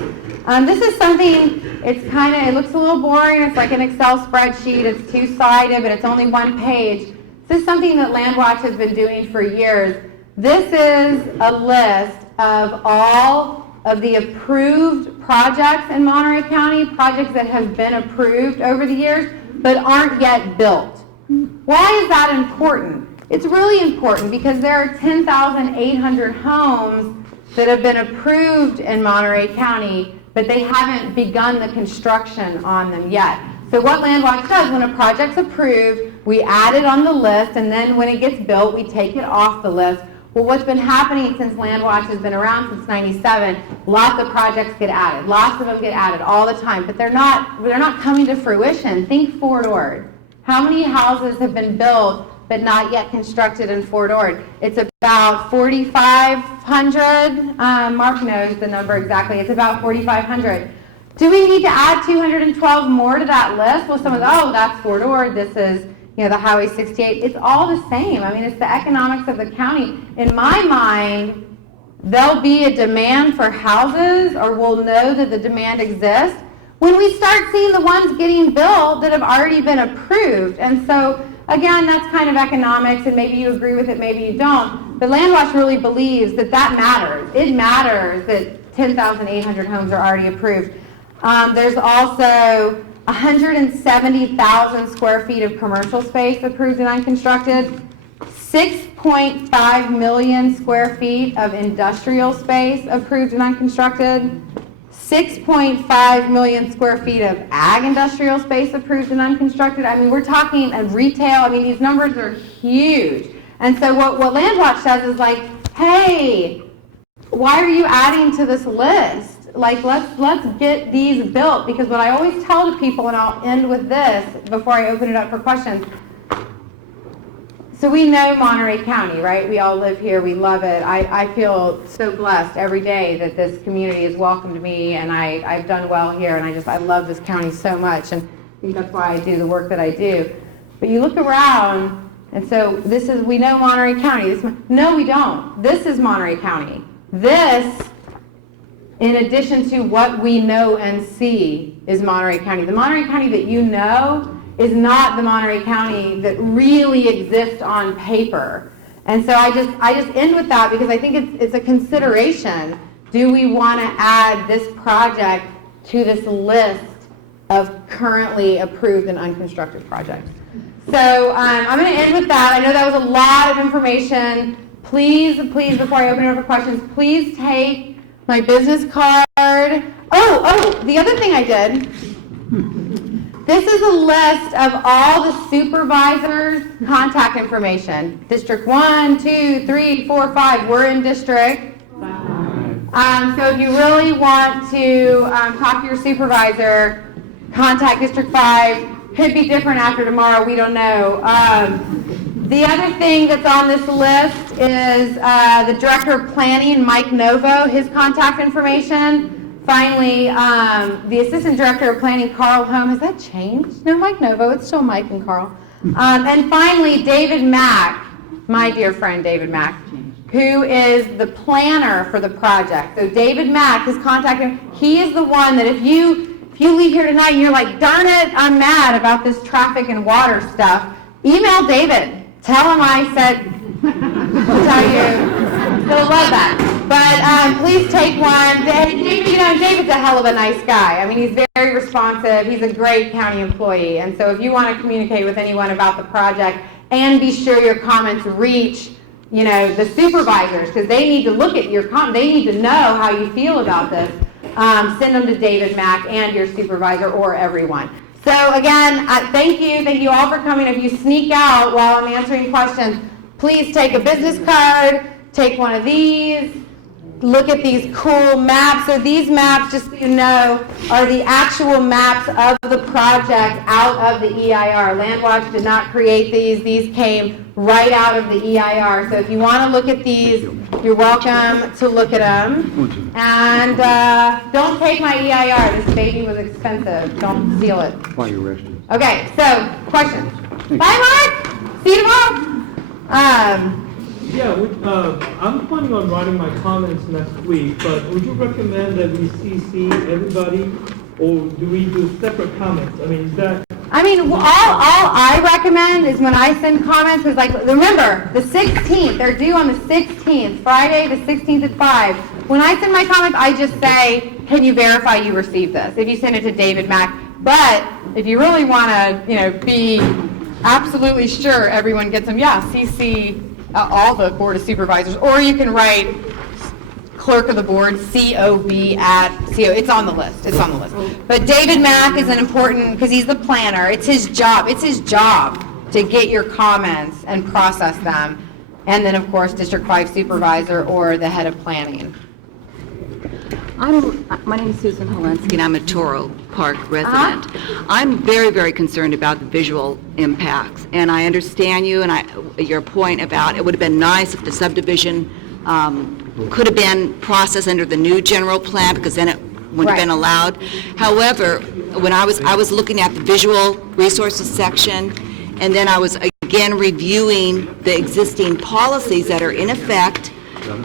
This is something, it looks a little boring. It's like an Excel spreadsheet. It's two-sided, but it's only one page. This is something that LandWatch has been doing for years. This is a list of all of the approved projects in Monterey County, projects that have been approved over the years, but aren't yet built. Why is that important? It's really important because there are 10,800 homes that have been approved in Monterey County, but they haven't begun the construction on them yet. So what LandWatch does, when a project's approved, we add it on the list, and then when it gets built, we take it off the list. Well, what's been happening since LandWatch has been around since '97, lots of projects get added. Lots of them get added all the time, but they're not coming to fruition. Think Fort Ord. How many houses have been built but not yet constructed in Fort Ord? It's about 4,500. Mark knows the number exactly. It's about 4,500. Do we need to add 212 more to that list? Well, someone goes, oh, that's Fort Ord. This is, the Highway 68. It's all the same. I mean, it's the economics of the county. In my mind, there'll be a demand for houses, or we'll know that the demand exists when we start seeing the ones getting built that have already been approved. And so, again, that's kind of economics, and maybe you agree with it, maybe you don't. But LandWatch really believes that matters. It matters that 10,800 homes are already approved. There's also 170,000 square feet of commercial space approved and unconstructed, 6.5 million square feet of industrial space approved and unconstructed, 6.5 million square feet of ag industrial space approved and unconstructed. I mean, we're talking retail. I mean, these numbers are huge. And so what LandWatch says is like, hey, why are you adding to this list? Like, let's get these built, because what I always tell to people, and I'll end with this before I open it up for questions. So we know Monterey County, right? We all live here. We love it. I feel so blessed every day that this community has welcomed me, and I've done well here, and I love this county so much, and I think that's why I do the work that I do. But you look around, and so we know Monterey County. No, we don't. This is Monterey County. This, in addition to what we know and see, is Monterey County. The Monterey County that you know is not the Monterey County that really exists on paper. And so I just end with that, because I think it's a consideration. Do we want to add this project to this list of currently approved and unconstructed projects? So I'm going to end with that. I know that was a lot of information. Please, before I open it up for questions, please take my business card. Oh, the other thing I did, this is a list of all the supervisors' contact information. District 1, 2, 3, 4, 5. We're in District 5. So if you really want to talk to your supervisor, contact District 5. Could be different after tomorrow. We don't know. The other thing that's on this list is the Director of Planning, Mike Novo, his contact information. Finally, the Assistant Director of Planning, Carl Holm. Has that changed? No, Mike Novo. It's still Mike and Carl. And finally, David Mack, my dear friend David Mack, who is the planner for the project. So David Mack, his contact, he is the one that if you leave here tonight and you're like, darn it, I'm mad about this traffic and water stuff, email David. Tell him I said, tell you. He'll love that. But please take one. David's a hell of a nice guy. I mean, he's very responsive. He's a great county employee. And so if you want to communicate with anyone about the project, and be sure your comments reach, the supervisors, because they need to look at your comments. They need to know how you feel about this. Send them to David Mack and your supervisor, or everyone. So again, thank you all for coming. If you sneak out while I'm answering questions, please take a business card, take one of these, look at these cool maps. So these maps, just so you know, are the actual maps of the project out of the EIR. LandWatch did not create these. These came right out of the EIR. So if you want to look at these, you're welcome to look at them. And don't take my EIR. This baby was expensive. Don't steal it. While you're resting. Okay, so questions. Bye, Mark. See you tomorrow. I'm planning on writing my comments next week, but would you recommend that we CC everybody, or do we do separate comments? I mean, all I recommend is when I send comments is remember, the 16th, they're due on the 16th, Friday the 16th at 5. When I send my comments, I just say, can you verify you received this? If you send it to David Mack. But if you really want to, be absolutely sure everyone gets them, CC all the Board of Supervisors, or you can write Clerk of the Board, COB@CO. It's on the list. But David Mack is an important, because he's the planner. It's his job. To get your comments and process them. and then, of course, District 5 supervisor or the head of planning. My name is Susan Helensky, and I'm a Toro Park resident. I'm very, very concerned about the visual impacts, and I understand you and your point about it would have been nice if the subdivision could have been processed under the new general plan, because then it wouldn't have been allowed. However, when I was looking at the visual resources section, and then I was again reviewing the existing policies that are in effect.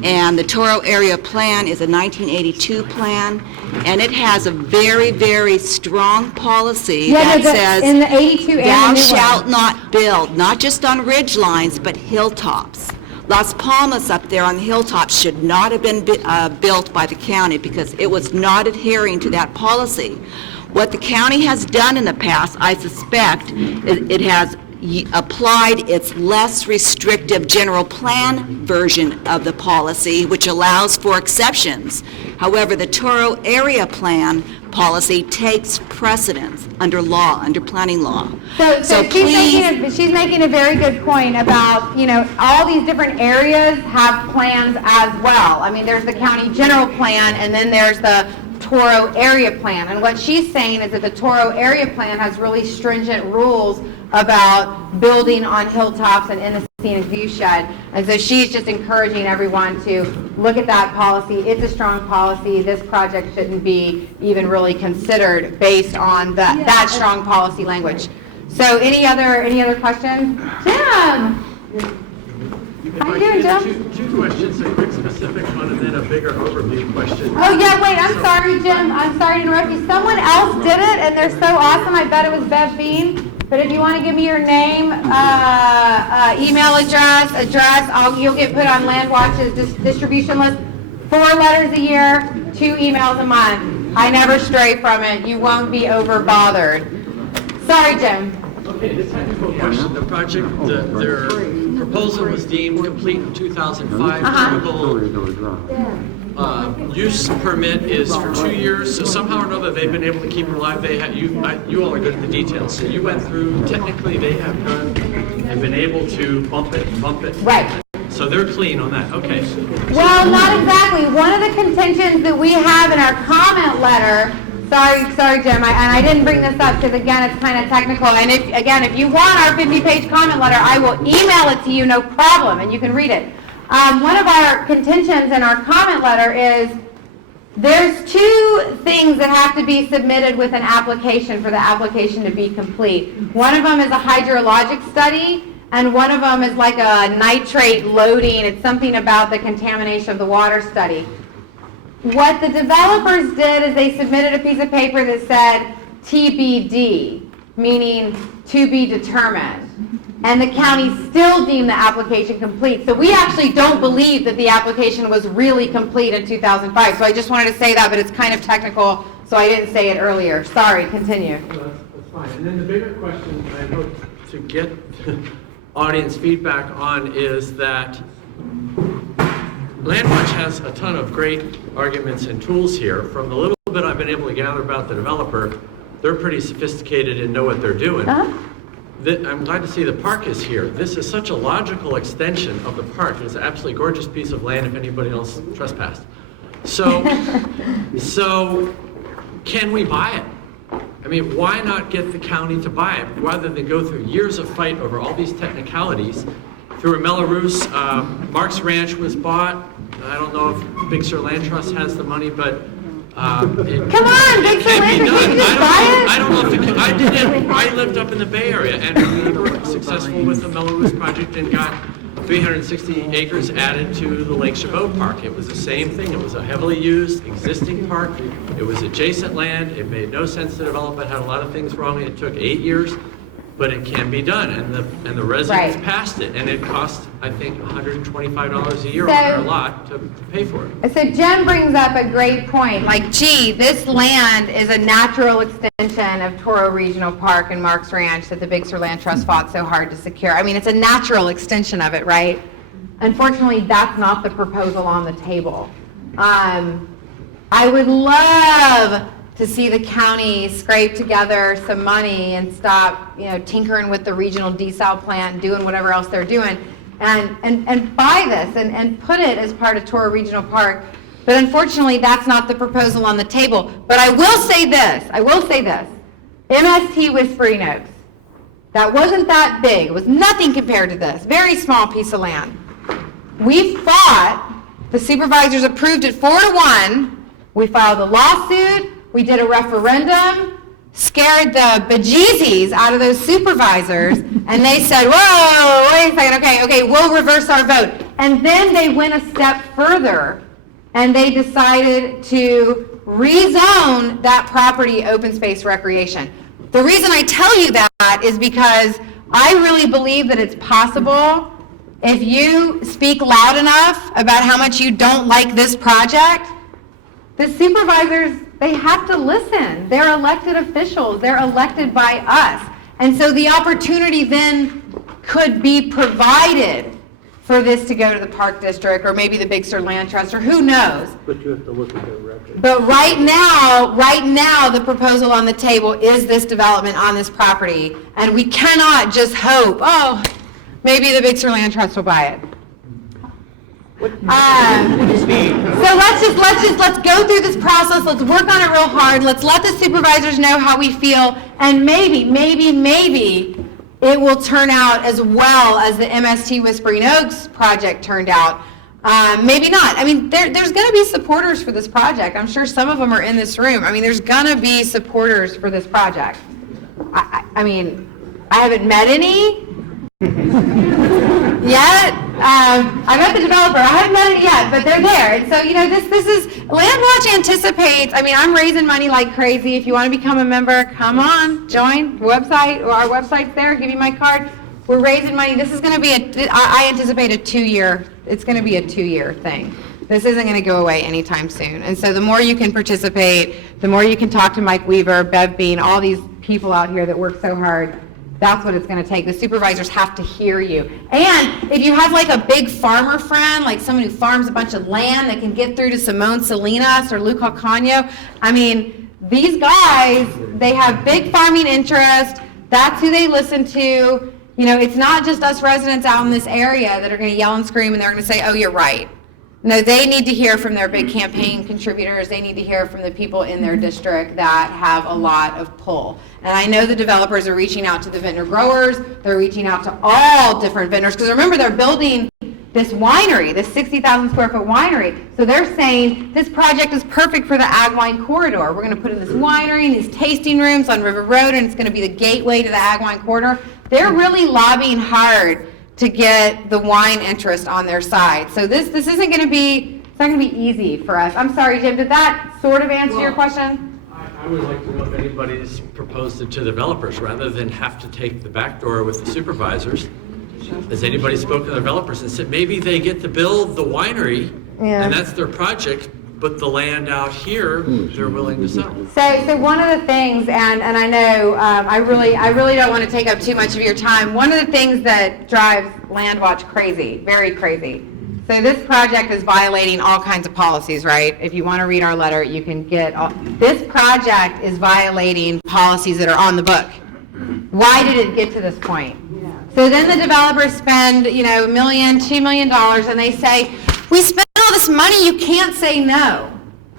And the Toro Area Plan is a 1982 plan, and it has a very, very strong policy that says, in the 82 thou and the new shalt one. not build, not just on ridge lines, but hilltops. Las Palmas up there on the hilltops should not have been built by the county because it was not adhering to that policy. What the county has done in the past, I suspect, it has applied its less restrictive general plan version of the policy, which allows for exceptions. However, the Toro Area Plan policy takes precedence under law, under planning law. So she's making a very good point about, all these different areas have plans as well. I mean, there's the county general plan, and then there's the Toro Area Plan. And what she's saying is that the Toro Area Plan has really stringent rules about building on hilltops and in the scenic view shed. And so she's just encouraging everyone to look at that policy. It's a strong policy. This project shouldn't be even really considered based on that strong policy language. So any other questions? Jim! How you doing, Jim? Two questions, a quick specific one and then a bigger overview question. Oh, yeah, wait, I'm sorry, Jim. I'm sorry to interrupt you. Someone else did it, and they're so awesome. I bet it was Bev Bean. But if you want to give me your name, email address, you'll get put on LandWatch's distribution list. 4 letters a year, 2 emails a month. I never stray from it. You won't be over bothered. Sorry, Jim. Okay, the technical question, the project, their proposal was deemed complete in 2005. Typical use permit is for 2 years, so somehow or another they've been able to keep it alive. You all are good at the details, so you went through, technically they have done and been able to bump it. Right. So they're clean on that, okay. Well, not exactly. One of the contentions that we have in our comment letter, sorry, Jim, and I didn't bring this up because, again, it's kind of technical. And if you want our 50-page comment letter, I will email it to you, no problem, and you can read it. One of our contentions in our comment letter is there's 2 things that have to be submitted with an application for the application to be complete. One of them is a hydrologic study, and one of them is like a nitrate loading. It's something about the contamination of the water study. What the developers did is they submitted a piece of paper that said TBD, meaning to be determined. And the county still deemed the application complete. So we actually don't believe that the application was really complete in 2005. So I just wanted to say that, but it's kind of technical, so I didn't say it earlier. Sorry, continue. Well, that's fine. And then the bigger question I hope to get audience feedback on is that LandWatch has a ton of great arguments and tools here. From the little bit I've been able to gather about the developer, they're pretty sophisticated and know what they're doing. I'm glad to see the park is here. This is such a logical extension of the park. It's an absolutely gorgeous piece of land if anybody else trespassed. So can we buy it? I mean, why not get the county to buy it rather than go through years of fight over all these technicalities? Through Melrose, Mark's Ranch was bought. I don't know if Big Sur Land Trust has the money, but Come on, Big Sur Land Trust, can you just buy it? I don't know if I did it. I lived up in the Bay Area, and we were successful with the Melrose project and got 360 acres added to the Lake Chabot Park. It was the same thing. It was a heavily used existing park. It was adjacent land. It made no sense to develop it. Had a lot of things wrong. It took 8 years. But it can be done, and the residents passed it, and it cost, I think, $125 a year on their lot to pay for it. So Jen brings up a great point. Like, gee, this land is a natural extension of Toro Regional Park and Mark's Ranch that the Big Sur Land Trust fought so hard to secure. I mean, it's a natural extension of it, right? Unfortunately, that's not the proposal on the table. I would love to see the county scrape together some money and stop, tinkering with the regional desal plant and doing whatever else they're doing. and buy this and put it as part of Toro Regional Park. But unfortunately, that's not the proposal on the table. But I will say this, MST Whispering Oaks, that wasn't that big. It was nothing compared to this. Very small piece of land. We fought, the supervisors approved it 4-1. We filed a lawsuit, we did a referendum, scared the bejesus out of those supervisors, and they said, whoa, wait a second, okay, we'll reverse our vote. And then they went a step further, and they decided to rezone that property open space recreation. The reason I tell you that is because I really believe that it's possible, if you speak loud enough about how much you don't like this project, the supervisors, they have to listen. They're elected officials. They're elected by us. And so the opportunity then could be provided for this to go to the Park District or maybe the Big Sur Land Trust or who knows. But you have to look at their record. But right now, the proposal on the table is this development on this property. And we cannot just hope, oh, maybe the Big Sur Land Trust will buy it. So let's go through this process. Let's work on it real hard. Let's let the supervisors know how we feel, and maybe it will turn out as well as the MST Whispering Oaks project turned out. Maybe not. I mean, there's going to be supporters for this project. I'm sure some of them are in this room. I mean, there's going to be supporters for this project. I mean, I haven't met any yet. I met the developer. I haven't met it yet, but they're there. And so, this is, LandWatch anticipates, I mean, I'm raising money like crazy. If you want to become a member, come on, join the website, or our website's there, give you my card. We're raising money. This is going to be I anticipate it's going to be a 2-year thing. This isn't going to go away anytime soon. And so the more you can participate, the more you can talk to Mike Weaver, Bev Bean, all these people out here that work so hard. That's what it's going to take. The supervisors have to hear you. And if you have like a big farmer friend, like someone who farms a bunch of land that can get through to Simone Salinas or Lou Calcano, I mean, these guys, they have big farming interest. That's who they listen to. It's not just us residents out in this area that are going to yell and scream and they're going to say, oh, you're right. No, they need to hear from their big campaign contributors. They need to hear from the people in their district that have a lot of pull. And I know the developers are reaching out to the vintner growers. They're reaching out to all different vintners. Because remember, they're building this winery, this 60,000 square foot winery. So they're saying this project is perfect for the ag wine corridor. We're going to put in this winery and these tasting rooms on River Road, and it's going to be the gateway to the ag wine corridor. They're really lobbying hard to get the wine interest on their side. So this isn't going to be, it's not going to be easy for us. I'm sorry, Jim, did that sort of answer your question? I would like to know if anybody's proposed it to developers rather than have to take the back door with the supervisors. Has anybody spoken to the developers and said maybe they get to build the winery and that's their project, but the land out here they're willing to sell? So one of the things, and I know I really don't want to take up too much of your time. One of the things that drives LandWatch crazy, very crazy. So this project is violating all kinds of policies, right? If you want to read our letter, you can get this project is violating policies that are on the book. Why did it get to this point? So then the developers spend, $1 million, $2 million, and they say, we spent all this money, you can't say no.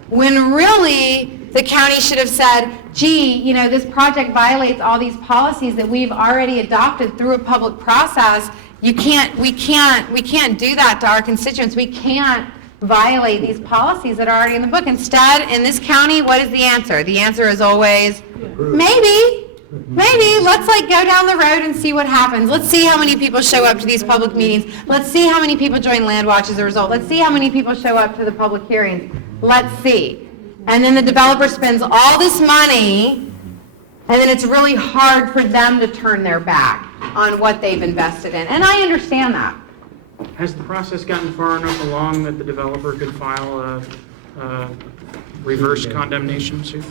When really, the county should have said, gee, this project violates all these policies that we've already adopted through a public process. We can't do that to our constituents. We can't violate these policies that are already in the book. Instead, in this county, what is the answer? The answer is always, maybe, let's go down the road and see what happens. Let's see how many people show up to these public meetings. Let's see how many people join LandWatch as a result. Let's see how many people show up to the public hearings. Let's see. And then the developer spends all this money, and then it's really hard for them to turn their back on what they've invested in. And I understand that. Has the process gotten far enough along that the developer could file a reverse condemnation suit?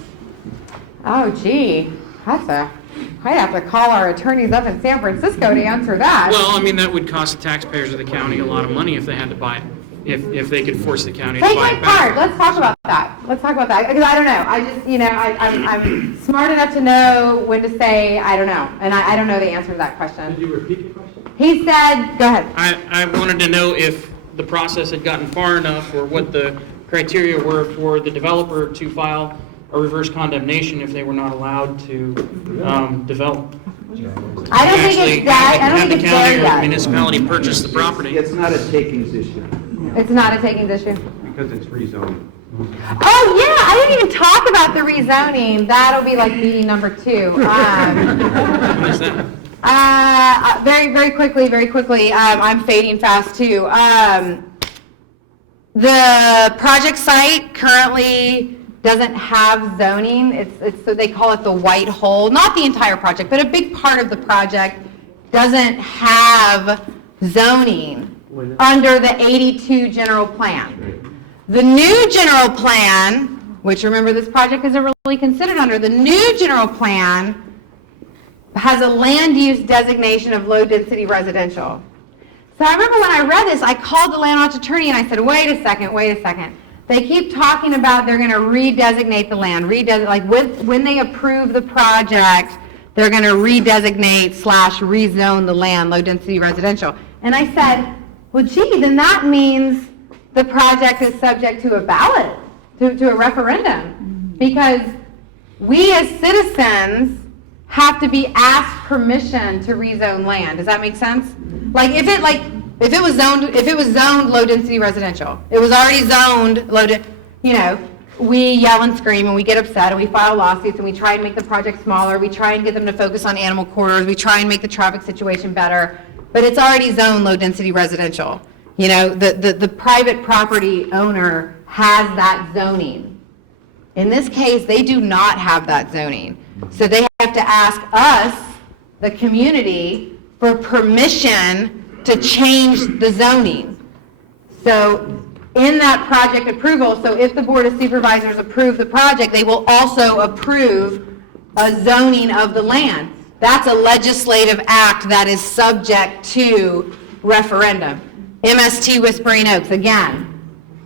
Oh, gee. I'd have to call our attorneys up in San Francisco to answer that. Well, I mean, that would cost the taxpayers of the county a lot of money if they had to buy it, if they could force the county to buy it back. Let's talk about that. Because I don't know. I just, I'm smart enough to know when to say I don't know. And I don't know the answer to that question. Could you repeat the question? He said, go ahead. I wanted to know if the process had gotten far enough, or what the criteria were for the developer to file a reverse condemnation if they were not allowed to develop. I don't think it's that, I don't think it's there Have the county or yet. municipality purchase the property. It's not a takings issue. It's not a takings issue. Because it's rezoned. Oh, yeah, I didn't even talk about the rezoning. That'll be like meeting number 2. What is that? Very quickly, I'm fading fast too. The project site currently doesn't have zoning. It's so they call it the white hole. Not the entire project, but a big part of the project doesn't have zoning under the 82 general plan. The new general plan, which remember this project isn't really considered under, the new general plan has a land use designation of low density residential. So I remember when I read this, I called the LandWatch attorney and I said, wait a second. They keep talking about they're going to redesignate the land, when they approve the project, they're going to redesignate / rezone the land, low density residential. And I said, well, gee, then that means the project is subject to a ballot, to a referendum, because we as citizens have to be asked permission to rezone land. Does that make sense? If it was zoned low density residential, it was already zoned we yell and scream and we get upset and we file lawsuits and we try and make the project smaller. We try and get them to focus on animal corridors. We try and make the traffic situation better, but it's already zoned low density residential. The private property owner has that zoning. In this case, they do not have that zoning. So they have to ask us, the community, for permission to change the zoning. So in that project approval, so if the Board of Supervisors approve the project, they will also approve a zoning of the land. That's a legislative act that is subject to referendum. MST Whispering Oaks, again,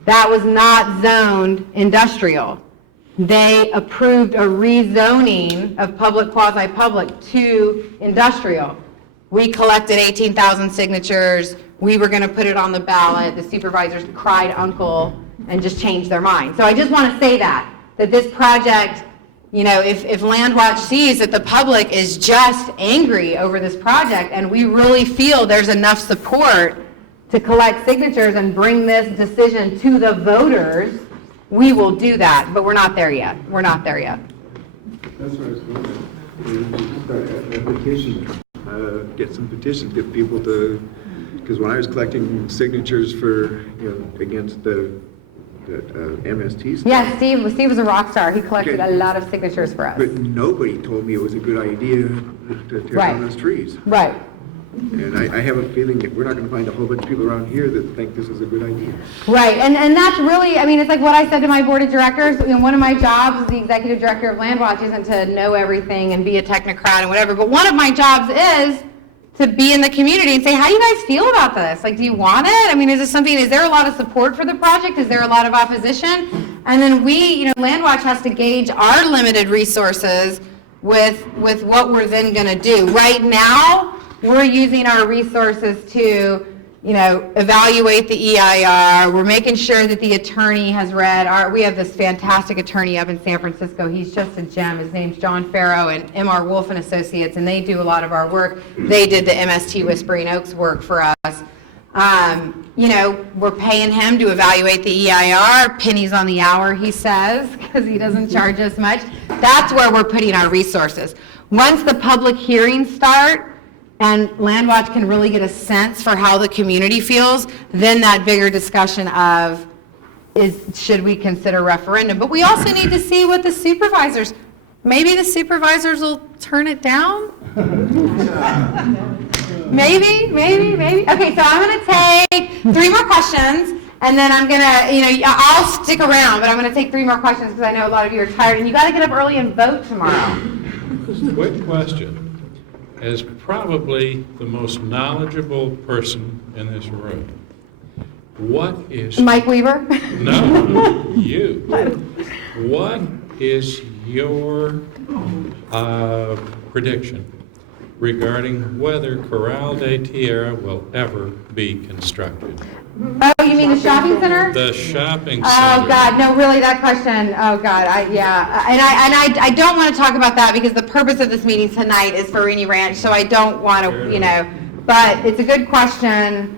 that was not zoned industrial. They approved a rezoning of public quasi-public to industrial. We collected 18,000 signatures. We were going to put it on the ballot. The supervisors cried uncle and just changed their mind. So I just want to say that this project, if LandWatch sees that the public is just angry over this project and we really feel there's enough support to collect signatures and bring this decision to the voters, we will do that, but we're not there yet. That's what I was going to start application, get some petitions, get people to, because when I was collecting signatures for, against the MST stuff. Yeah, Steve was a rock star. He collected a lot of signatures for us. But nobody told me it was a good idea to tear down those trees. Right. And I have a feeling that we're not going to find a whole bunch of people around here that think this is a good idea. Right, and that's really, it's like what I said to my board of directors. One of my jobs as the executive director of LandWatch isn't to know everything and be a technocrat and whatever, but one of my jobs is to be in the community and say, how do you guys feel about this? Do you want it? Is there a lot of support for the project? Is there a lot of opposition? And then LandWatch has to gauge our limited resources with what we're then going to do. Right now, we're using our resources to, evaluate the EIR. We're making sure that the attorney has read we have this fantastic attorney up in San Francisco. He's just a gem. His name's John Farrow and M.R. Wolf and Associates, and they do a lot of our work. They did the MST Whispering Oaks work for us. We're paying him to evaluate the EIR, pennies on the hour, he says, because he doesn't charge us much. That's where we're putting our resources. Once the public hearings start, and LandWatch can really get a sense for how the community feels, then that bigger discussion of should we consider referendum. But we also need to see what the supervisors, maybe the supervisors will turn it down? Maybe. Okay, so I'm going to take 3 more questions, and then I'm going to, I'll stick around, but I'm going to take 3 more questions because I know a lot of you are tired, and you got to get up early and vote tomorrow. Quick question. As probably the most knowledgeable person in this room, what is... Mike Weaver? No, you. What is your prediction regarding whether Corral de Tierra will ever be constructed? Oh, you mean the shopping center? The shopping Oh, center. God, no, really, that question, oh, God, I don't want to talk about that because the purpose of this meeting tonight is Ferrini Ranch, so I don't want to, but it's a good question.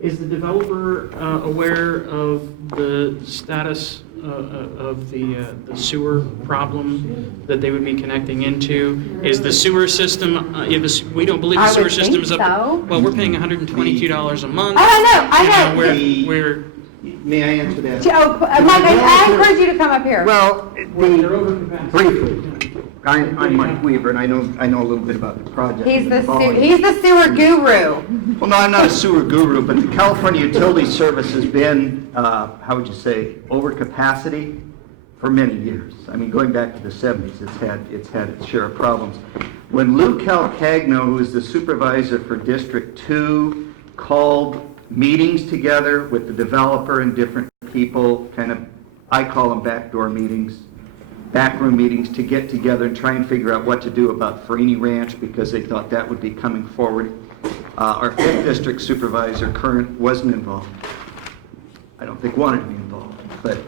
Is the developer aware of the status of the sewer problem that they would be connecting into? Is the sewer system, we don't believe the sewer system is up. So. Well, we're paying $122 a month. I know. We're May I answer that? Mike, I encourage you to come up here. Well, briefly, I'm Mike Weaver, and I know a little bit about the project. He's the sewer guru. Well, no, I'm not a sewer guru, but the California Utility Service has been, how would you say, over capacity for many years. I mean, going back to the 70s, it's had its share of problems. When Lou Calcagno, who is the supervisor for District 2, called meetings together with the developer and different people, I call them backdoor meetings, backroom meetings, to get together and try and figure out what to do about Ferrini Ranch because they thought that would be coming forward. Our 5th district supervisor, current, wasn't involved. I don't think wanted to be involved. But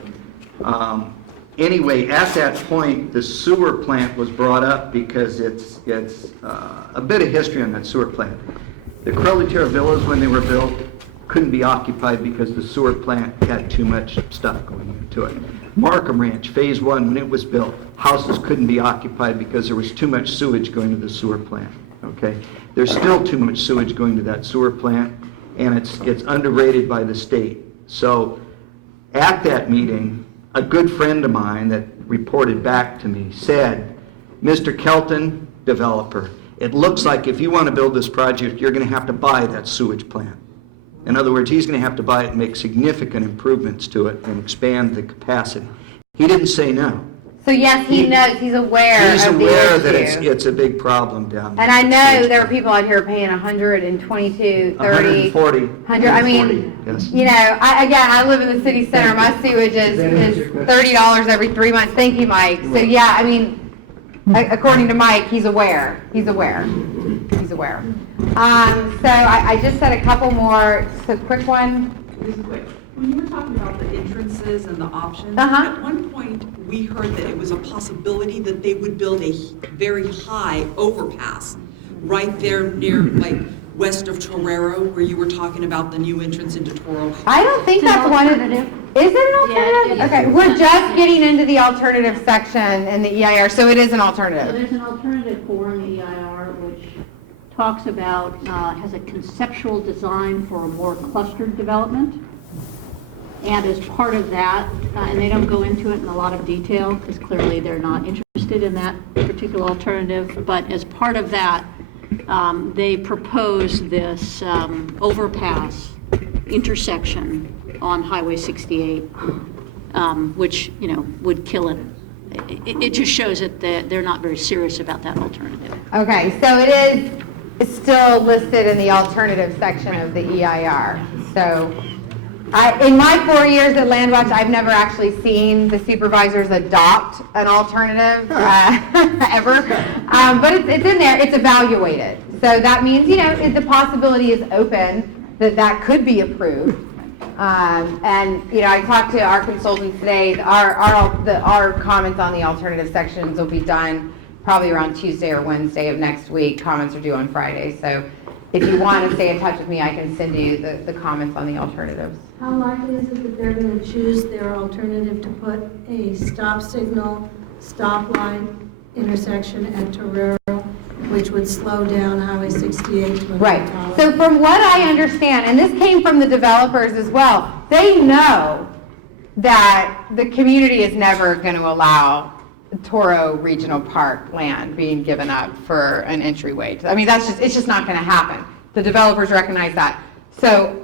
anyway, at that point, the sewer plant was brought up because it's a bit of history on that sewer plant. The Corral de Tierra villas, when they were built, couldn't be occupied because the sewer plant had too much stuff going into it. Markham Ranch, Phase 1, when it was built, houses couldn't be occupied because there was too much sewage going to the sewer plant. Okay, there's still too much sewage going to that sewer plant, and it's underrated by the state. So, at that meeting, a good friend of mine that reported back to me said, "Mr. Kelton, developer, it looks like if you want to build this project, you're going to have to buy that sewage plant." In other words, he's going to have to buy it and make significant improvements to it and expand the capacity. He didn't say no. So yes, he knows, he's aware He's of the aware that issue. it's a big problem down there. And I know there are people out here paying 122, 30, 140. 100, I mean, Yes. I live in the city center, my sewage is $30 every 3 months. Thank you, Mike. So yeah, I mean, according to Mike, he's aware. So I just said a couple more, just a quick one. When you were talking about the entrances and the options, Uh-huh. at one point, we heard that it was a possibility that they would build a very high overpass right there near, like, west of Torero, where you were talking about the new entrance into Toro. I don't think that's one of the, is it an alternative? Okay, we're just getting into the alternative section in the EIR, so it is an So alternative. there's an alternative for in the EIR which talks about, has a conceptual design for a more clustered development. And as part of that, and they don't go into it in a lot of detail because clearly they're not interested in that particular alternative, but as part of that, they propose this overpass intersection on Highway 68, which, would kill it. It just shows that they're not very serious about that alternative. Okay, so it's still listed in the alternative section of the EIR. So in my 4 years at LandWatch, I've never actually seen the supervisors adopt an alternative ever. But it's in there, it's evaluated. So that means, the possibility is open that could be approved. And I talked to our consultants today. Our comments on the alternative sections will be done probably around Tuesday or Wednesday of next week. Comments are due on Friday. So if you want to stay in touch with me, I can send you the comments on the alternatives. How likely is it that they're going to choose their alternative to put a stop signal, stoplight intersection at Torero, which would slow down Highway 68 to a Right. tower? So from what I understand, and this came from the developers as well, they know that the community is never going to allow Toro Regional Park land being given up for an entryway. I mean, it's just not going to happen. The developers recognize that. So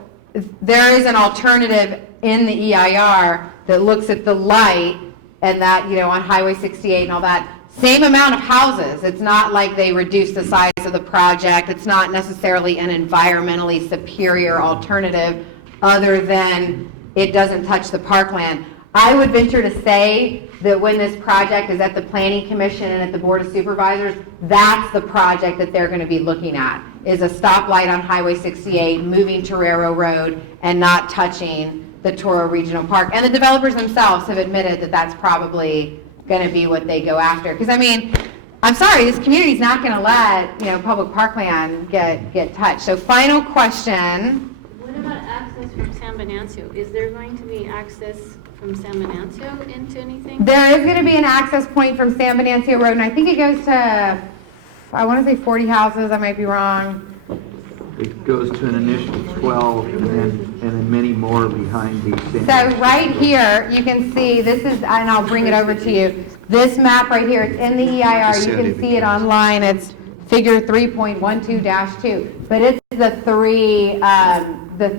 there is an alternative in the EIR that looks at the light and that, on Highway 68 and all that, same amount of houses. It's not like they reduce the size of the project. It's not necessarily an environmentally superior alternative other than it doesn't touch the parkland. I would venture to say that when this project is at the Planning Commission and at the Board of Supervisors, that's the project that they're going to be looking at, is a stoplight on Highway 68, moving Torero Road, and not touching the Toro Regional Park. And the developers themselves have admitted that that's probably going to be what they go after. Because, I mean, I'm sorry, this community's not going to let, public parkland get touched. So final question. What about access from San Venancio? Is there going to be access from San Venancio into anything? There is going to be an access point from San Venancio Road, and I think it goes to, I want to say 40 houses, I might be wrong. It goes to an initial 12 and then many more behind the sand. So right here, you can see, this is, and I'll bring it over to you, this map right here, it's in the EIR, you can see it online, it's figure 3.12-2, but it's the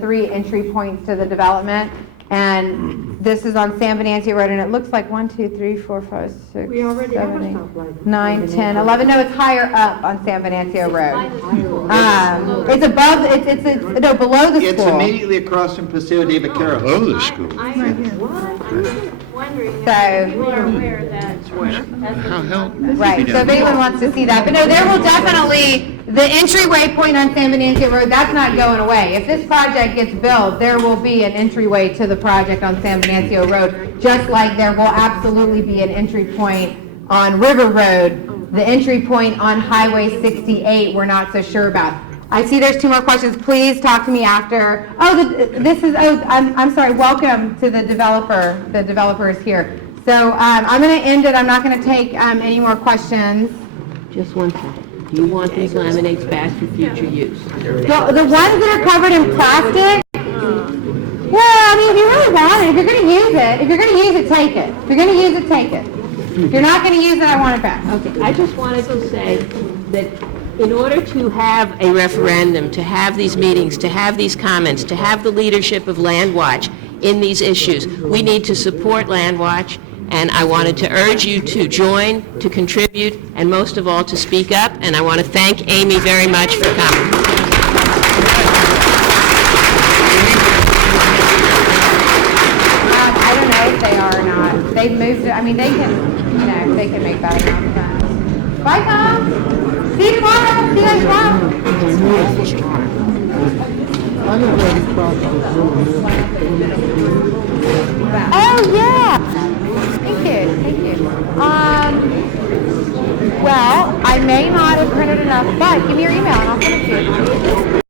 three entry points to the development. And this is on San Venancio Road, and it looks like 1, 2, 3, 4, 5, 6, We already have a 7, 8, stoplight. 9, 10, 11. No, it's higher up on San Venancio Road. It's above, no, below the It's school. immediately across from Paseo de Vaqueros. Below the school. I'm wondering So- if you are aware that Right, so if anyone wants to see that. But no, there will definitely, the entryway point on San Venancio Road, that's not going away. If this project gets built, there will be an entryway to the project on San Venancio Road, just like there will absolutely be an entry point on River Road. The entry point on Highway 68, we're not so sure about. I see there's 2 more questions. Please talk to me after. I'm sorry, welcome to the developer. The developer is here. So I'm going to end it. I'm not going to take any more questions. Just one second. Do you want these laminates back for future use? The ones that are covered in plastic, well, I mean, if you really want it, if you're going to use it, take it. If you're going to use it, take it. If you're not going to use it, I want it back. Okay, I just wanted to say that in order to have a referendum, to have these meetings, to have these comments, to have the leadership of LandWatch in these issues, we need to support LandWatch, and I wanted to urge you to join, to contribute, and most of all, to speak up, and I want to thank Amy very much for coming. I don't know if they are or not. They've moved, I mean, they can make that announcement. Bye, Tom. See you tomorrow. See you guys tomorrow. Oh, yeah. Thank you. Well, I may not have printed enough, but give me your email and I'll send it to you.